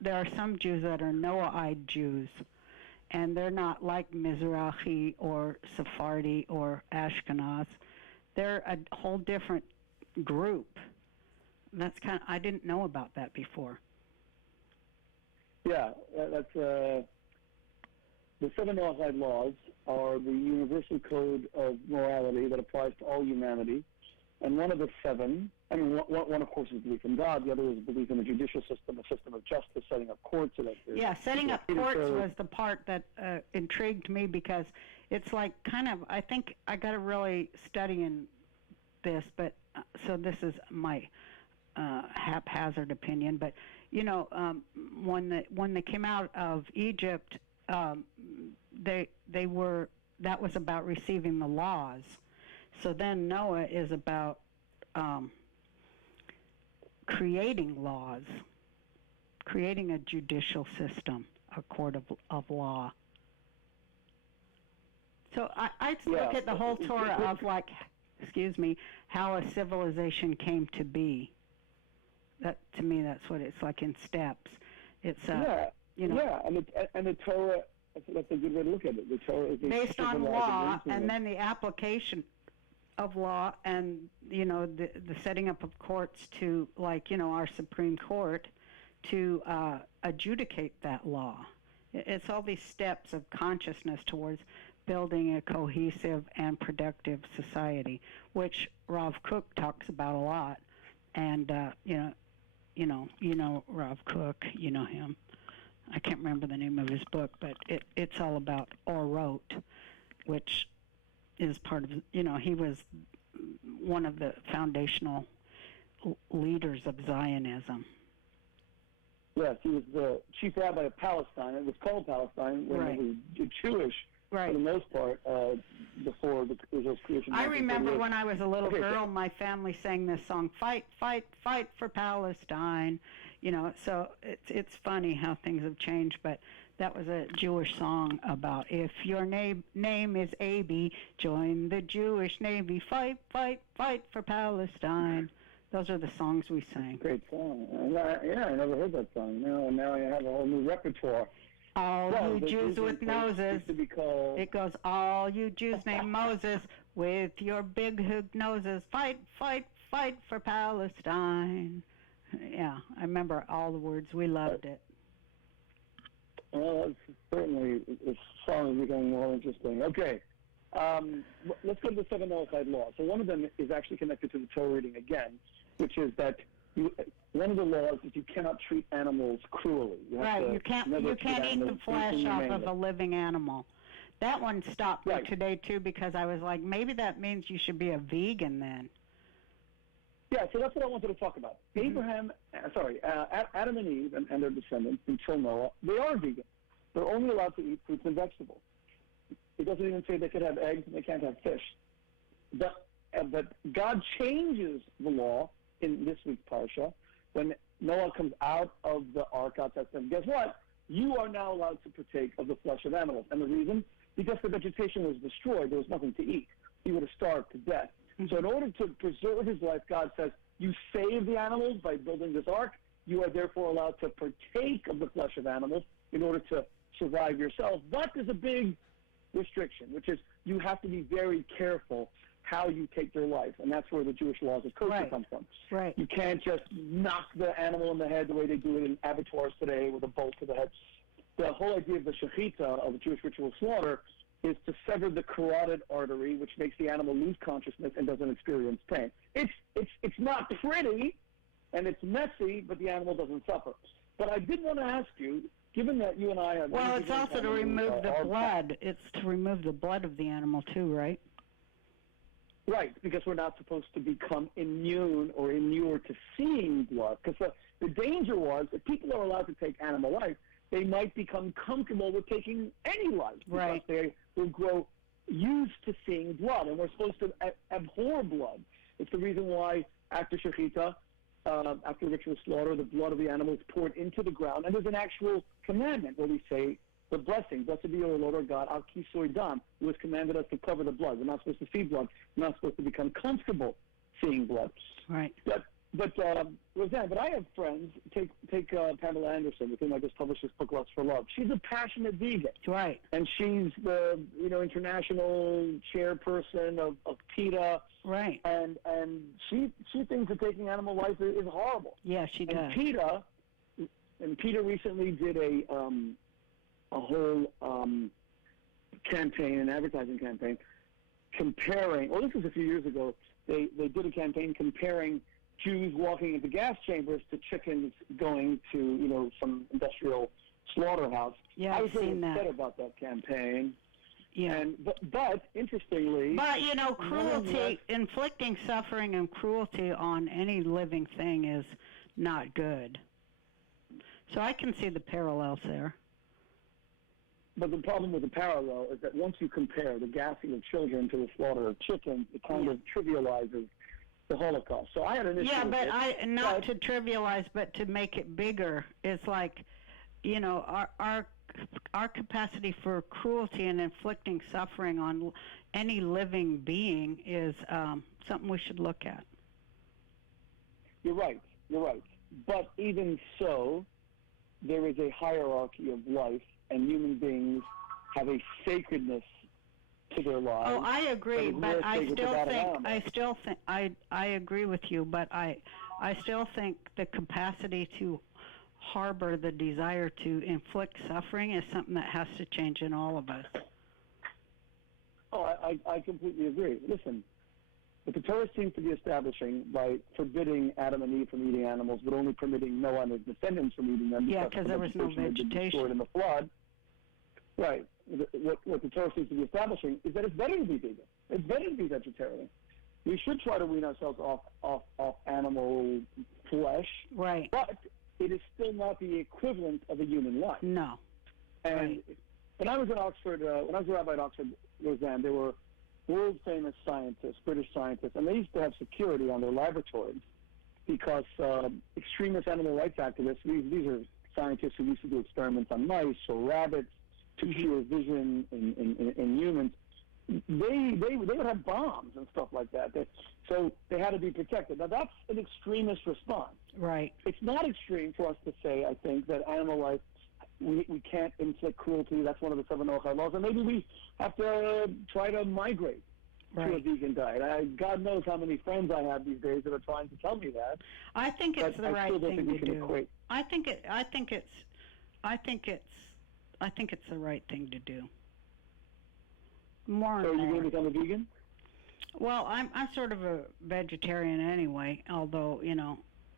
there are some Jews that are Noahide Jews, and they're not like Mizrahi or Sephardi or Ashkenaz. They're a whole different group. That's I didn't know about that before. Yeah, that's the 7 Noahide laws are the universal code of morality that applies to all humanity. And one of the 7, one of course is belief in God, the other is belief in a judicial system, a system of justice, setting up courts. Setting up courts was the part that intrigued me, because it's like I think I got to really study in this, but so this is my haphazard opinion, but when they came out of Egypt, they that was about receiving the laws. So then Noah is about creating laws, creating a judicial system, a court of law. So I look at the whole Torah of like, how a civilization came to be. That to me, that's what it's like in steps. It's and the Torah. That's a good way to look at it. The Torah is based on law, and then the application of law, and the setting up of courts to, like, our Supreme Court to adjudicate that law. It's all these steps of consciousness towards building a cohesive and productive society, which Rav Kook talks about a lot. And Rav Kook, you know him. I can't remember the name of his book, but it's all about Orot, which is part of, he was one of the foundational leaders of Zionism. Yes, he was the chief rabbi of Palestine. It was called Palestine when it was Jewish, for the most part, before Israel's creation. I remember when I was a little girl, my family sang this song, "Fight, fight, fight for Palestine." So it's funny how things have changed, but that was a Jewish song about, if your name is Abi, join the Jewish Navy, fight, fight, fight for Palestine. Those are the songs we sang. Great song. I never heard that song. Now I have a whole new repertoire. All you Jews with noses. It goes, all you Jews named Moses with your big hook noses, fight, fight, fight for Palestine. Yeah, I remember all the words. We loved it. Well, certainly this song is becoming more interesting. Okay, let's go to the 7 Noahide laws. So one of them is actually connected to the Torah reading again, which is that one of the laws is you cannot treat animals cruelly. You can't eat the flesh off of a living animal. That one stopped me today too, because I was like, maybe that means you should be a vegan then. Yeah, so that's what I wanted to talk about. Adam and Eve and their descendants until Noah, they are vegan. They're only allowed to eat fruits and vegetables. It doesn't even say they could have eggs and they can't have fish. But God changes the law in this week's Parsha when Noah comes out of the ark outside, and guess what? You are now allowed to partake of the flesh of animals. And the reason? Because the vegetation was destroyed. There was nothing to eat. He would have starved to death. So in order to preserve his life, God says, you save the animals by building this ark. You are therefore allowed to partake of the flesh of animals in order to survive yourself. But there's a big restriction, which is you have to be very careful how you take their life. And that's where the Jewish laws of kosher come from. Right. You can't just knock the animal in the head the way they do it in abattoirs today with a bolt to the head. The whole idea of the shechita, of the Jewish ritual slaughter, is to sever the carotid artery, which makes the animal lose consciousness and doesn't experience pain. It's not pretty, and it's messy, but the animal doesn't suffer. But I did want to ask you, given that you and I have... Well, it's also to remove the blood. It's to remove the blood of the animal, too, right? Right, because we're not supposed to become immune or inured to seeing blood. Because the danger was, if people are allowed to take animal life, they might become comfortable with taking any life. Because they will grow used to seeing blood. And we're supposed to abhor blood. It's the reason why after shechita, after ritual slaughter, the blood of the animal is poured into the ground. And there's an actual commandment where we say the blessing, blessed be your Lord our God, al kisoy dam. It was commanded us to cover the blood. We're not supposed to see blood. We're not supposed to become comfortable seeing blood. Right. But Roseanne, but I have friends, take Pamela Anderson, with whom I just published this book, Lust for Love. She's a passionate vegan. Right. And she's the, international chairperson of PETA. Right. And she thinks that taking animal life is horrible. Yeah, she does. And PETA recently did a whole campaign, an advertising campaign, comparing, this was a few years ago, they did a campaign comparing Jews walking into gas chambers to chickens going to, some industrial slaughterhouse. Yeah, I was seen very upset that. about that campaign. Yeah. And but interestingly, cruelty, inflicting suffering and cruelty on any living thing is not good. So I can see the parallels there. But the problem with the parallel is that once you compare the gassing of children to the slaughter of chickens, it kind of trivializes the Holocaust. So I had an issue Yeah, with but it. not to trivialize, but to make it bigger. It's like, our capacity for cruelty and inflicting suffering on any living being is something we should look at. You're right. But even so, there is a hierarchy of life, and human beings have a sacredness to their lives. Oh, I agree, but I agree with you, but I still think the capacity to harbor the desire to inflict suffering is something that has to change in all of us. Oh, I completely agree. Listen, what the Torah seems to be establishing by forbidding Adam and Eve from eating animals, but only permitting Noah and his descendants from eating them, because there was no vegetation destroyed in the flood. Right. What the Torah seems to be establishing is that it's better to be vegan. It's better to be vegetarian. We should try to wean ourselves off animal flesh. Right. But it is still not the equivalent of a human life. No. And right. When I was at Oxford, when I was a rabbi at Oxford, Roseanne, there were world-famous scientists, British scientists, and they used to have security on their laboratories because extremist animal rights activists, these are scientists who used to do experiments on mice or rabbits to cure vision in humans. They would have bombs and stuff like that. So they had to be protected. Now, that's an extremist response. Right. It's not extreme for us to say, I think, that animal life, we can't inflict cruelty. That's one of the 7 Noah laws. And maybe we have to try to migrate to a vegan diet. God knows how many friends I have these days that are trying to tell me that. I think it's the right thing to do. Equate. I think it's the right thing to do. More. So are you going to become a vegan? Well, I'm sort of a vegetarian anyway. Although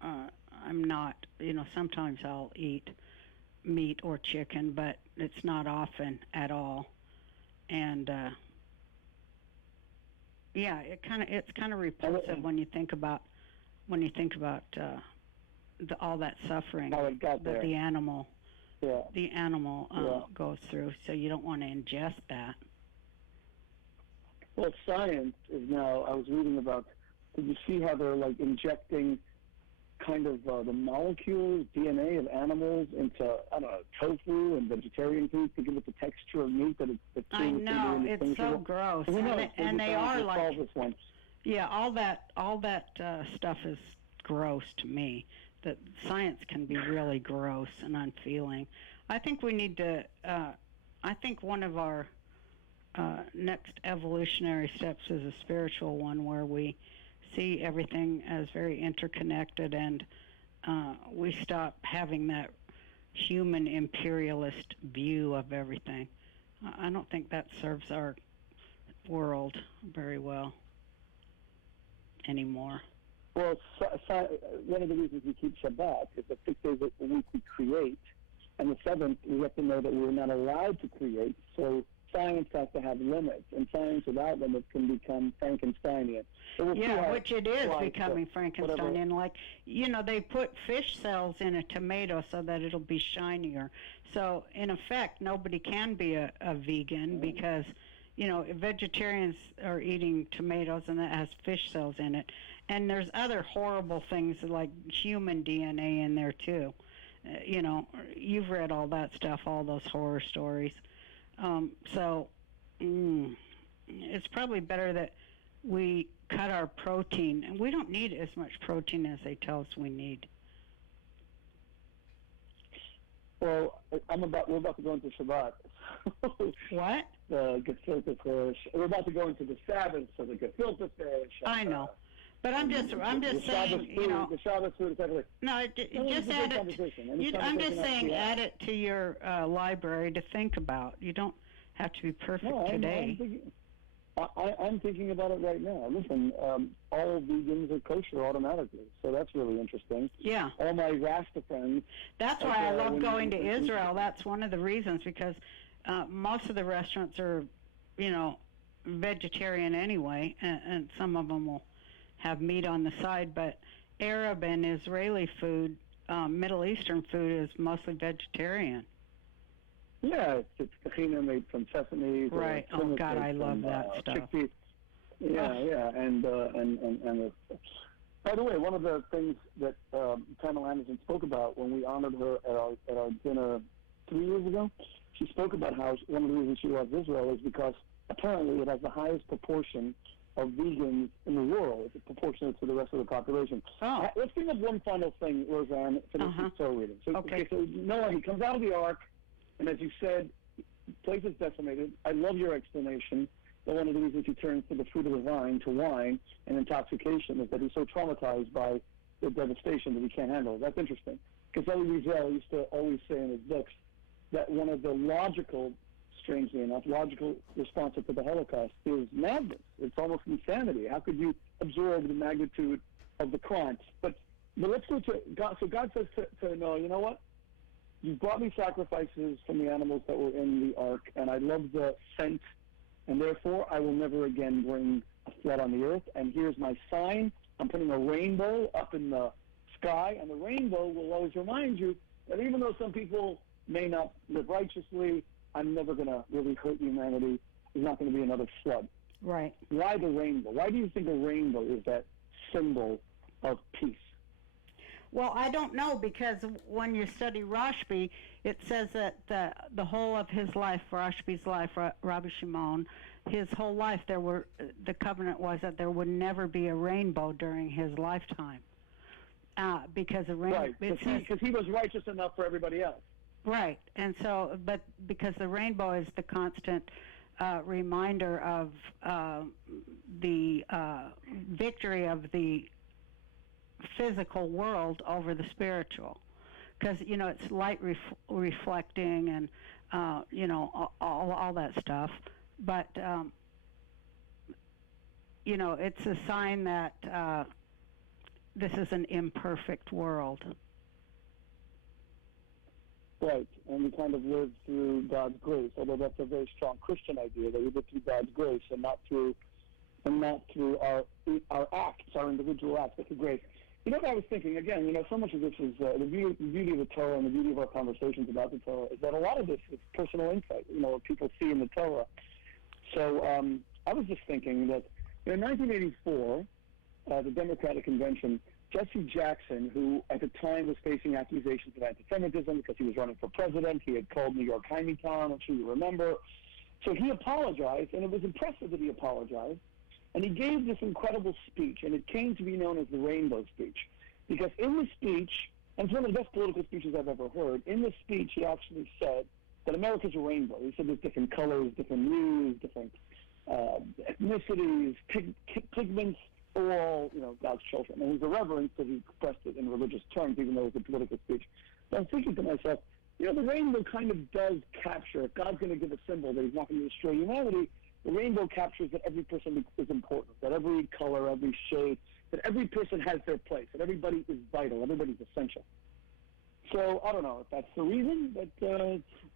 I'm not. Sometimes I'll eat meat or chicken, but it's not often at all. And it's kind of repulsive when you think about all that suffering that the animal goes through. So you don't want to ingest that. Well, science is now, I was reading about, did you see how they're like injecting kind of the molecules, DNA of animals into, I don't know, tofu and vegetarian foods to give it the texture of meat that it's I know, it's so gross. And they are like, all that stuff is gross to me. That science can be really gross and unfeeling. I think we need to, I think one of our next evolutionary steps is a spiritual one where we see everything as very interconnected and we stop having that human imperialist view of everything. I don't think that serves our world very well anymore. Well, one of the reasons we keep Shabbat is that 6 days a week we create, and the 7th we have to know that we're not allowed to create, so science has to have limits, and science without limits can become Frankensteinian. So which it is becoming Frankensteinian. Like, they put fish cells in a tomato so that it'll be shinier. So, in effect, nobody can be a vegan because, vegetarians are eating tomatoes and that has fish cells in it. And there's other horrible things like human DNA in there, too. You've read all that stuff, all those horror stories. It's probably better that we cut our protein, and we don't need as much protein as they tell us we need. Well, we're about to go into Shabbat. What? Gefilte fish. We're about to go into the Sabbath, so the gefilte fish. I know. But I'm just saying, the Shabbos food is everything. No, just add it. I'm just saying, add it to your library to think about. You don't have to be perfect today. I'm thinking about it right now. Listen, all vegans are kosher automatically, so that's really interesting. Yeah. All my Rasta friends. That's why I love going to Israel. That's one of the reasons, because most of the restaurants are, vegetarian anyway, and some of them will have meat on the side, but Arab and Israeli food, Middle Eastern food is mostly vegetarian. Yeah, it's tahina made from sesame. Right. Oh God, I love that stuff. Chickpeas. Yeah, yeah, and by the way, one of the things that Pamela Anderson spoke about when we honored her at our dinner 3 years ago, she spoke about how one of the reasons she loves Israel is because apparently it has the highest proportion of vegans in the world, proportionate to the rest of the population. Oh. Let's bring up one final thing, Roseanne, for this Torah reading. So, Okay. So Noah, he comes out of the ark, and as you said, the place is decimated. I love your explanation that one of the reasons he turns to the fruit of the vine, to wine and intoxication, is that he's so traumatized by the devastation that he can't handle. That's interesting. Because Elie Wiesel used to always say in his books that one of the logical, strangely enough, logical responses to the Holocaust is madness. It's almost insanity. How could you absorb the magnitude of the crime? But let's go to God. So God says to Noah, you know what? You brought me sacrifices from the animals that were in the ark, and I love the scent, and therefore I will never again bring a flood on the earth. And here's my sign. I'm putting a rainbow up in the sky, and the rainbow will always remind you that even though some people may not live righteously, I'm never going to really hurt humanity. There's not going to be another flood. Right. Why the rainbow? Why do you think a rainbow is that symbol of peace? Well, I don't know, because when you study Rashbi, it says that the whole of his life, Rashbi's life, Rabbi Shimon, his whole life, the covenant was that there would never be a rainbow during his lifetime, because the rainbow. Right, because he was righteous enough for everybody else. Right, and so, but because the rainbow is the constant reminder of the victory of the physical world over the spiritual, because it's light reflecting and all that stuff, but it's a sign that this is an imperfect world. Right, and we kind of live through God's grace, although that's a very strong Christian idea, that we live through God's grace and not through our acts, our individual acts, but through grace. You know what I was thinking? Again, so much of this is the beauty of the Torah, and the beauty of our conversations about the Torah is that a lot of this is personal insight, what people see in the Torah. So I was just thinking that in 1984, the Democratic Convention, Jesse Jackson, who at the time was facing accusations of anti-Semitism because he was running for president, he had called New York Kanye Town, I'm sure you remember. So he apologized, and it was impressive that he apologized. And he gave this incredible speech, and it came to be known as the Rainbow Speech. Because in the speech, and it's one of the best political speeches I've ever heard, in the speech he actually said that America's a rainbow. He said there's different colors, different hues, different ethnicities, pigments, are all, God's children. And it was irreverent because he expressed it in religious terms, even though it was a political speech. But I'm thinking to myself, the rainbow kind of does capture, if God's going to give a symbol that he's not going to destroy humanity, the rainbow captures that every person is important, that every color, every shade, that every person has their place, that everybody is vital, everybody's essential. So I don't know if that's the reason, but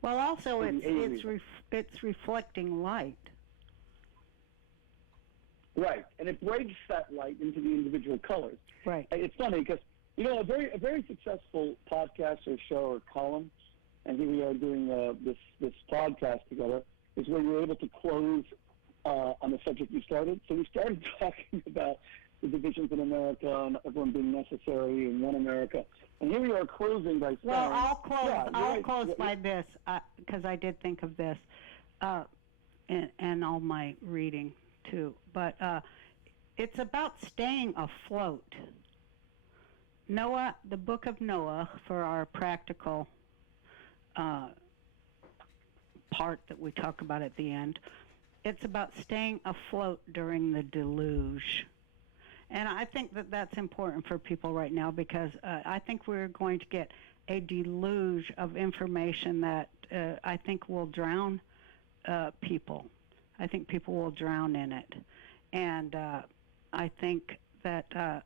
well, also it's reflecting light. Right, and it breaks that light into the individual colors. Right. It's funny because a very successful podcast or show or column, and here we are doing this podcast together, is where you're able to close on the subject you started. So we started talking about the divisions in America and everyone being necessary in one America, and here we are closing by saying. Well, I'll close by this because I did think of this, and all my reading too. But it's about staying afloat. Noah, the book of Noah, for our practical part that we talk about at the end, it's about staying afloat during the deluge. And I think that that's important for people right now because I think we're going to get a deluge of information that I think will drown people. I think people will drown in it. And I think that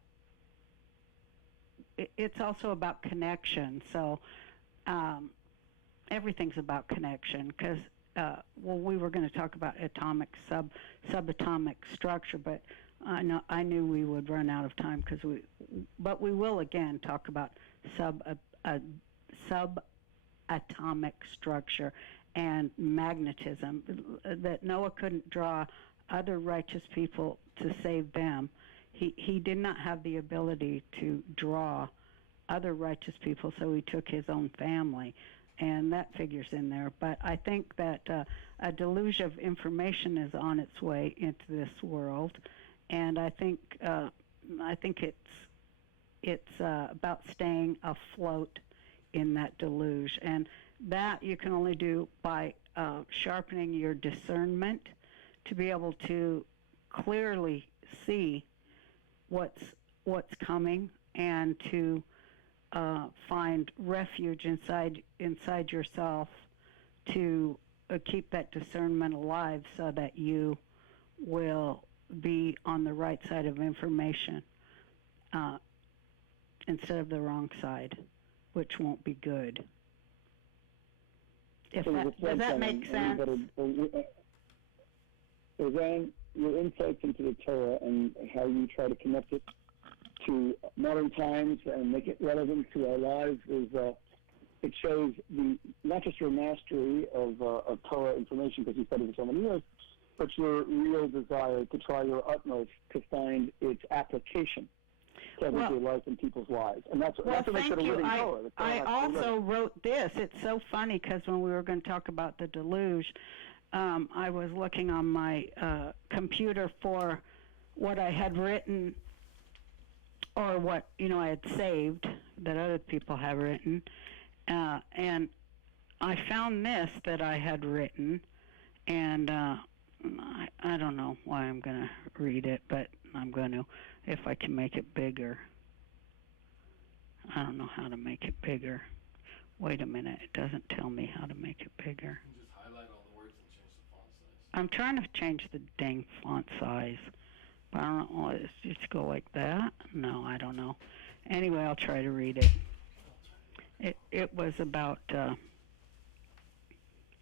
it's also about connection. So everything's about connection because, we were going to talk about atomic, subatomic structure, but I knew we would run out of time but we will again talk about subatomic structure and magnetism, that Noah couldn't draw other righteous people to save them. He did not have the ability to draw other righteous people, so he took his own family, and that figures in there. But I think that a deluge of information is on its way into this world, and I think it's about staying afloat in that deluge, and that you can only do by sharpening your discernment to be able to clearly see what's coming, and to find refuge inside yourself to keep that discernment alive, so that you will be on the right side of information instead of the wrong side, which won't be good. Does that make sense? Then your insights into the Torah and how you try to connect it to modern times and make it relevant to our lives is it shows not just your mastery of Torah information, because you studied for so many years, but your real desire to try your utmost to find its application to everyday life in people's lives. And that's what makes it a living Torah. I also wrote this. It's so funny, because when we were going to talk about the deluge, I was looking on my computer for what I had written, or what I had saved that other people have written, and I found this that I had written, and I don't know why I'm going to read it, but I'm going to, if I can make it bigger. I don't know how to make it bigger. Wait a minute, it doesn't tell me how to make it bigger. You just highlight all the words and change the font size. I'm trying to change the dang font size. But I don't know, let's just go like that? No, I don't know. Anyway, I'll try to read it. It was about,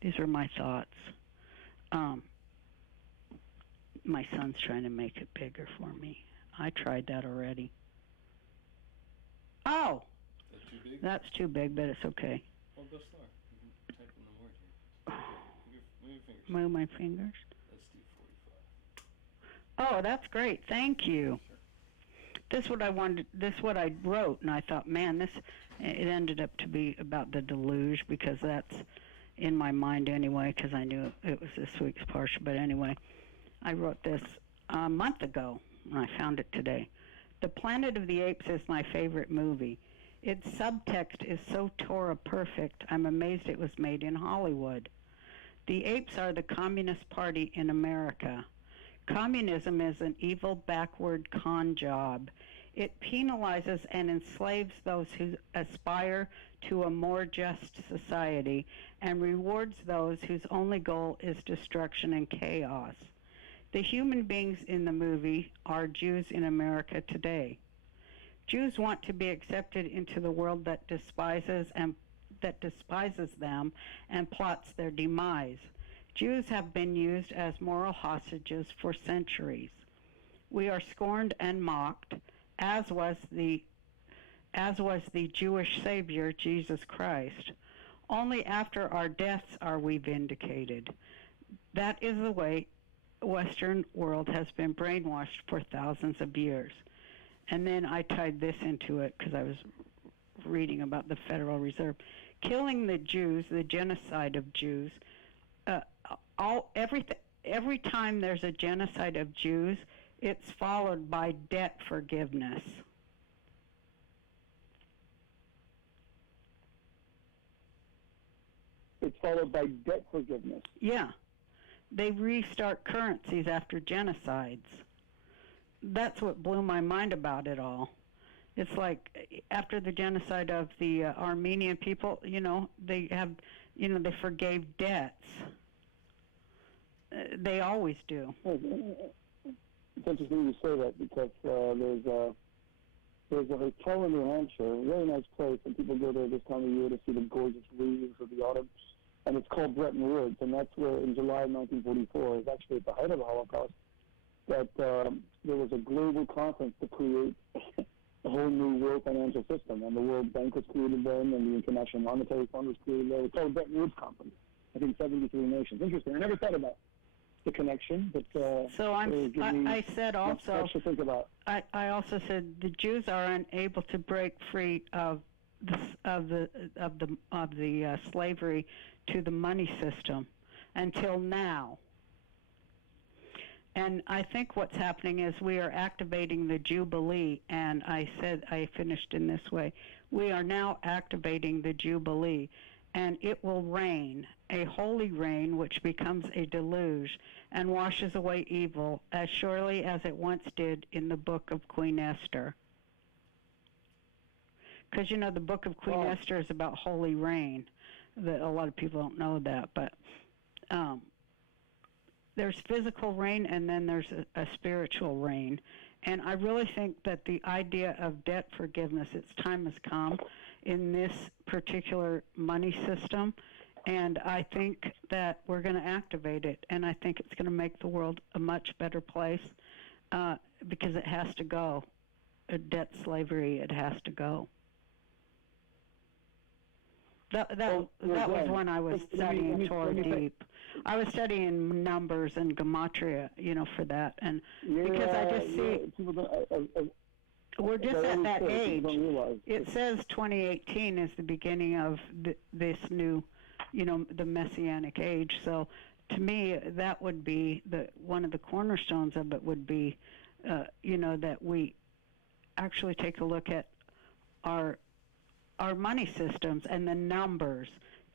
these are my thoughts. My son's trying to make it bigger for me. I tried that already. Oh! That's too big? That's too big, but it's okay. Well, go slower. You can type in the word here. Move your fingers. Move my fingers? Let's do 45. Oh, that's great. Thank you. This is what I wanted. This is what I wrote, and I thought, man, it ended up to be about the deluge, because that's in my mind anyway, because I knew it was this week's Parsha. But anyway, I wrote this a month ago, and I found it today. The Planet of the Apes is my favorite movie. Its subtext is so Torah perfect, I'm amazed it was made in Hollywood. The apes are the Communist Party in America. Communism is an evil, backward con job. It penalizes and enslaves those who aspire to a more just society, and rewards those whose only goal is destruction and chaos. The human beings in the movie are Jews in America today. Jews want to be accepted into the world that despises them and plots their demise. Jews have been used as moral hostages for centuries. We are scorned and mocked, as was the Jewish Savior, Jesus Christ. Only after our deaths are we vindicated. That is the way Western world has been brainwashed for thousands of years. And then I tied this into it because I was reading about the Federal Reserve. Killing the Jews, the genocide of Jews, every time there's a genocide of Jews, it's followed by debt forgiveness. It's followed by debt forgiveness. Yeah. They restart currencies after genocides. That's what blew my mind about it all. It's like after the genocide of the Armenian people, they forgave debts. They always do. It's interesting you say that, because there's a hotel in New Hampshire, a really nice place, and people go there this time of year to see the gorgeous leaves of the autumn. And it's called Bretton Woods, and that's where in July of 1944, it was actually at the height of the Holocaust, that there was a global conference to create a whole new world financial system. And the World Bank was created then, and the International Monetary Fund was created there. It's called the Bretton Woods Conference. I think 73 nations. Interesting. I never thought about the connection, but so I said also. To think about. I also said the Jews are unable to break free of the slavery to the money system until now. And I think what's happening is we are activating the Jubilee, and I said I finished in this way. We are now activating the Jubilee, and it will rain, a holy rain which becomes a deluge and washes away evil as surely as it once did in the book of Queen Esther. Because, the book of Queen Esther is about holy rain. A lot of people don't know that, but there's physical rain and then there's a spiritual rain. And I really think that the idea of debt forgiveness, its time has come in this particular money system. And I think that we're going to activate it. And I think it's going to make the world a much better place because it has to go. Debt slavery, it has to go. That was when I was studying Torah deep. I was studying numbers and gematria, for that, and because I just see we're just at that age. It says 2018 is the beginning of this new, the Messianic age. So to me, that would be one of the cornerstones of it would be, that we actually take a look at our money systems and the numbers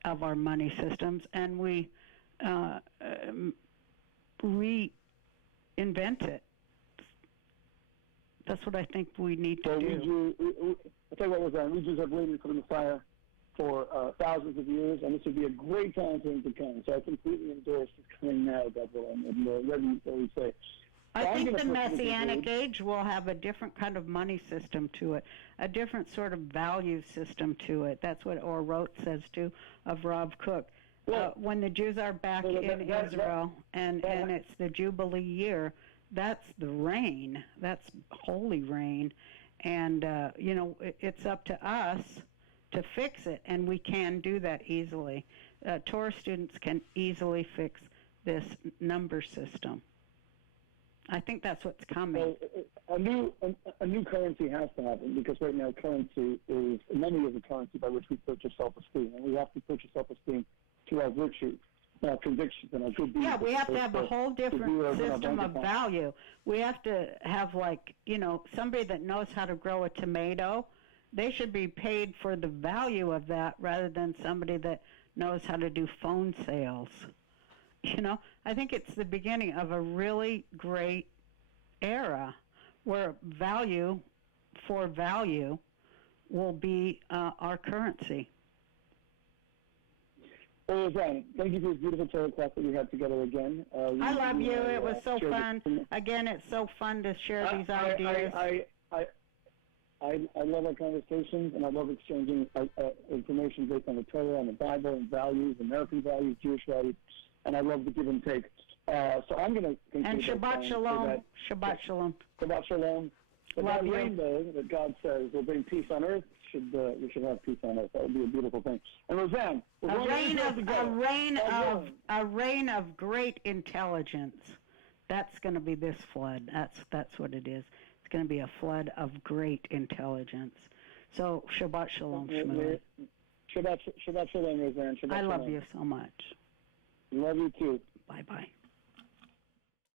of our money systems, and we reinvent it. That's what I think we need to do. I'll tell you what was that. We Jews have waited for the Messiah for thousands of years, and this would be a great time for him to come. So I completely endorse his coming now, Deborah, and ready what we say. I think the Messianic age will have a different kind of money system to it, a different sort of value system to it. That's what Orot says, too, of Rav Kook. When the Jews are back in Israel and it's the Jubilee year, that's the rain. That's holy rain. And, it's up to us to fix it, and we can do that easily. Torah students can easily fix this number system. I think that's what's coming. Well, a new currency has to happen because right now currency is money is a currency by which we purchase self-esteem, and we have to purchase self-esteem through our virtue, our convictions, and our good deeds. Yeah, we have to have a whole different system of value. We have to have somebody that knows how to grow a tomato. They should be paid for the value of that rather than somebody that knows how to do phone sales. I think it's the beginning of a really great era where value for value will be our currency. Well, Roseanne, thank you for this beautiful Torah class that we had together again. I love you. It was so fun. Again, it's so fun to share these ideas. I love our conversations, and I love exchanging information based on the Torah and the Bible and values, American values, Jewish values. And I love the give and take. So I'm going to conclude. And Shabbat Shalom. Shabbat Shalom. Shabbat Shalom. That rainbow that God says will bring peace on earth, we should have peace on earth. That would be a beautiful thing. And Roseanne, a reign of great intelligence. That's going to be this flood. That's what it is. It's going to be a flood of great intelligence. So Shabbat Shalom, Shmuley. Shabbat Shalom, Roseanne. I love you so much. Love you too. Bye-bye.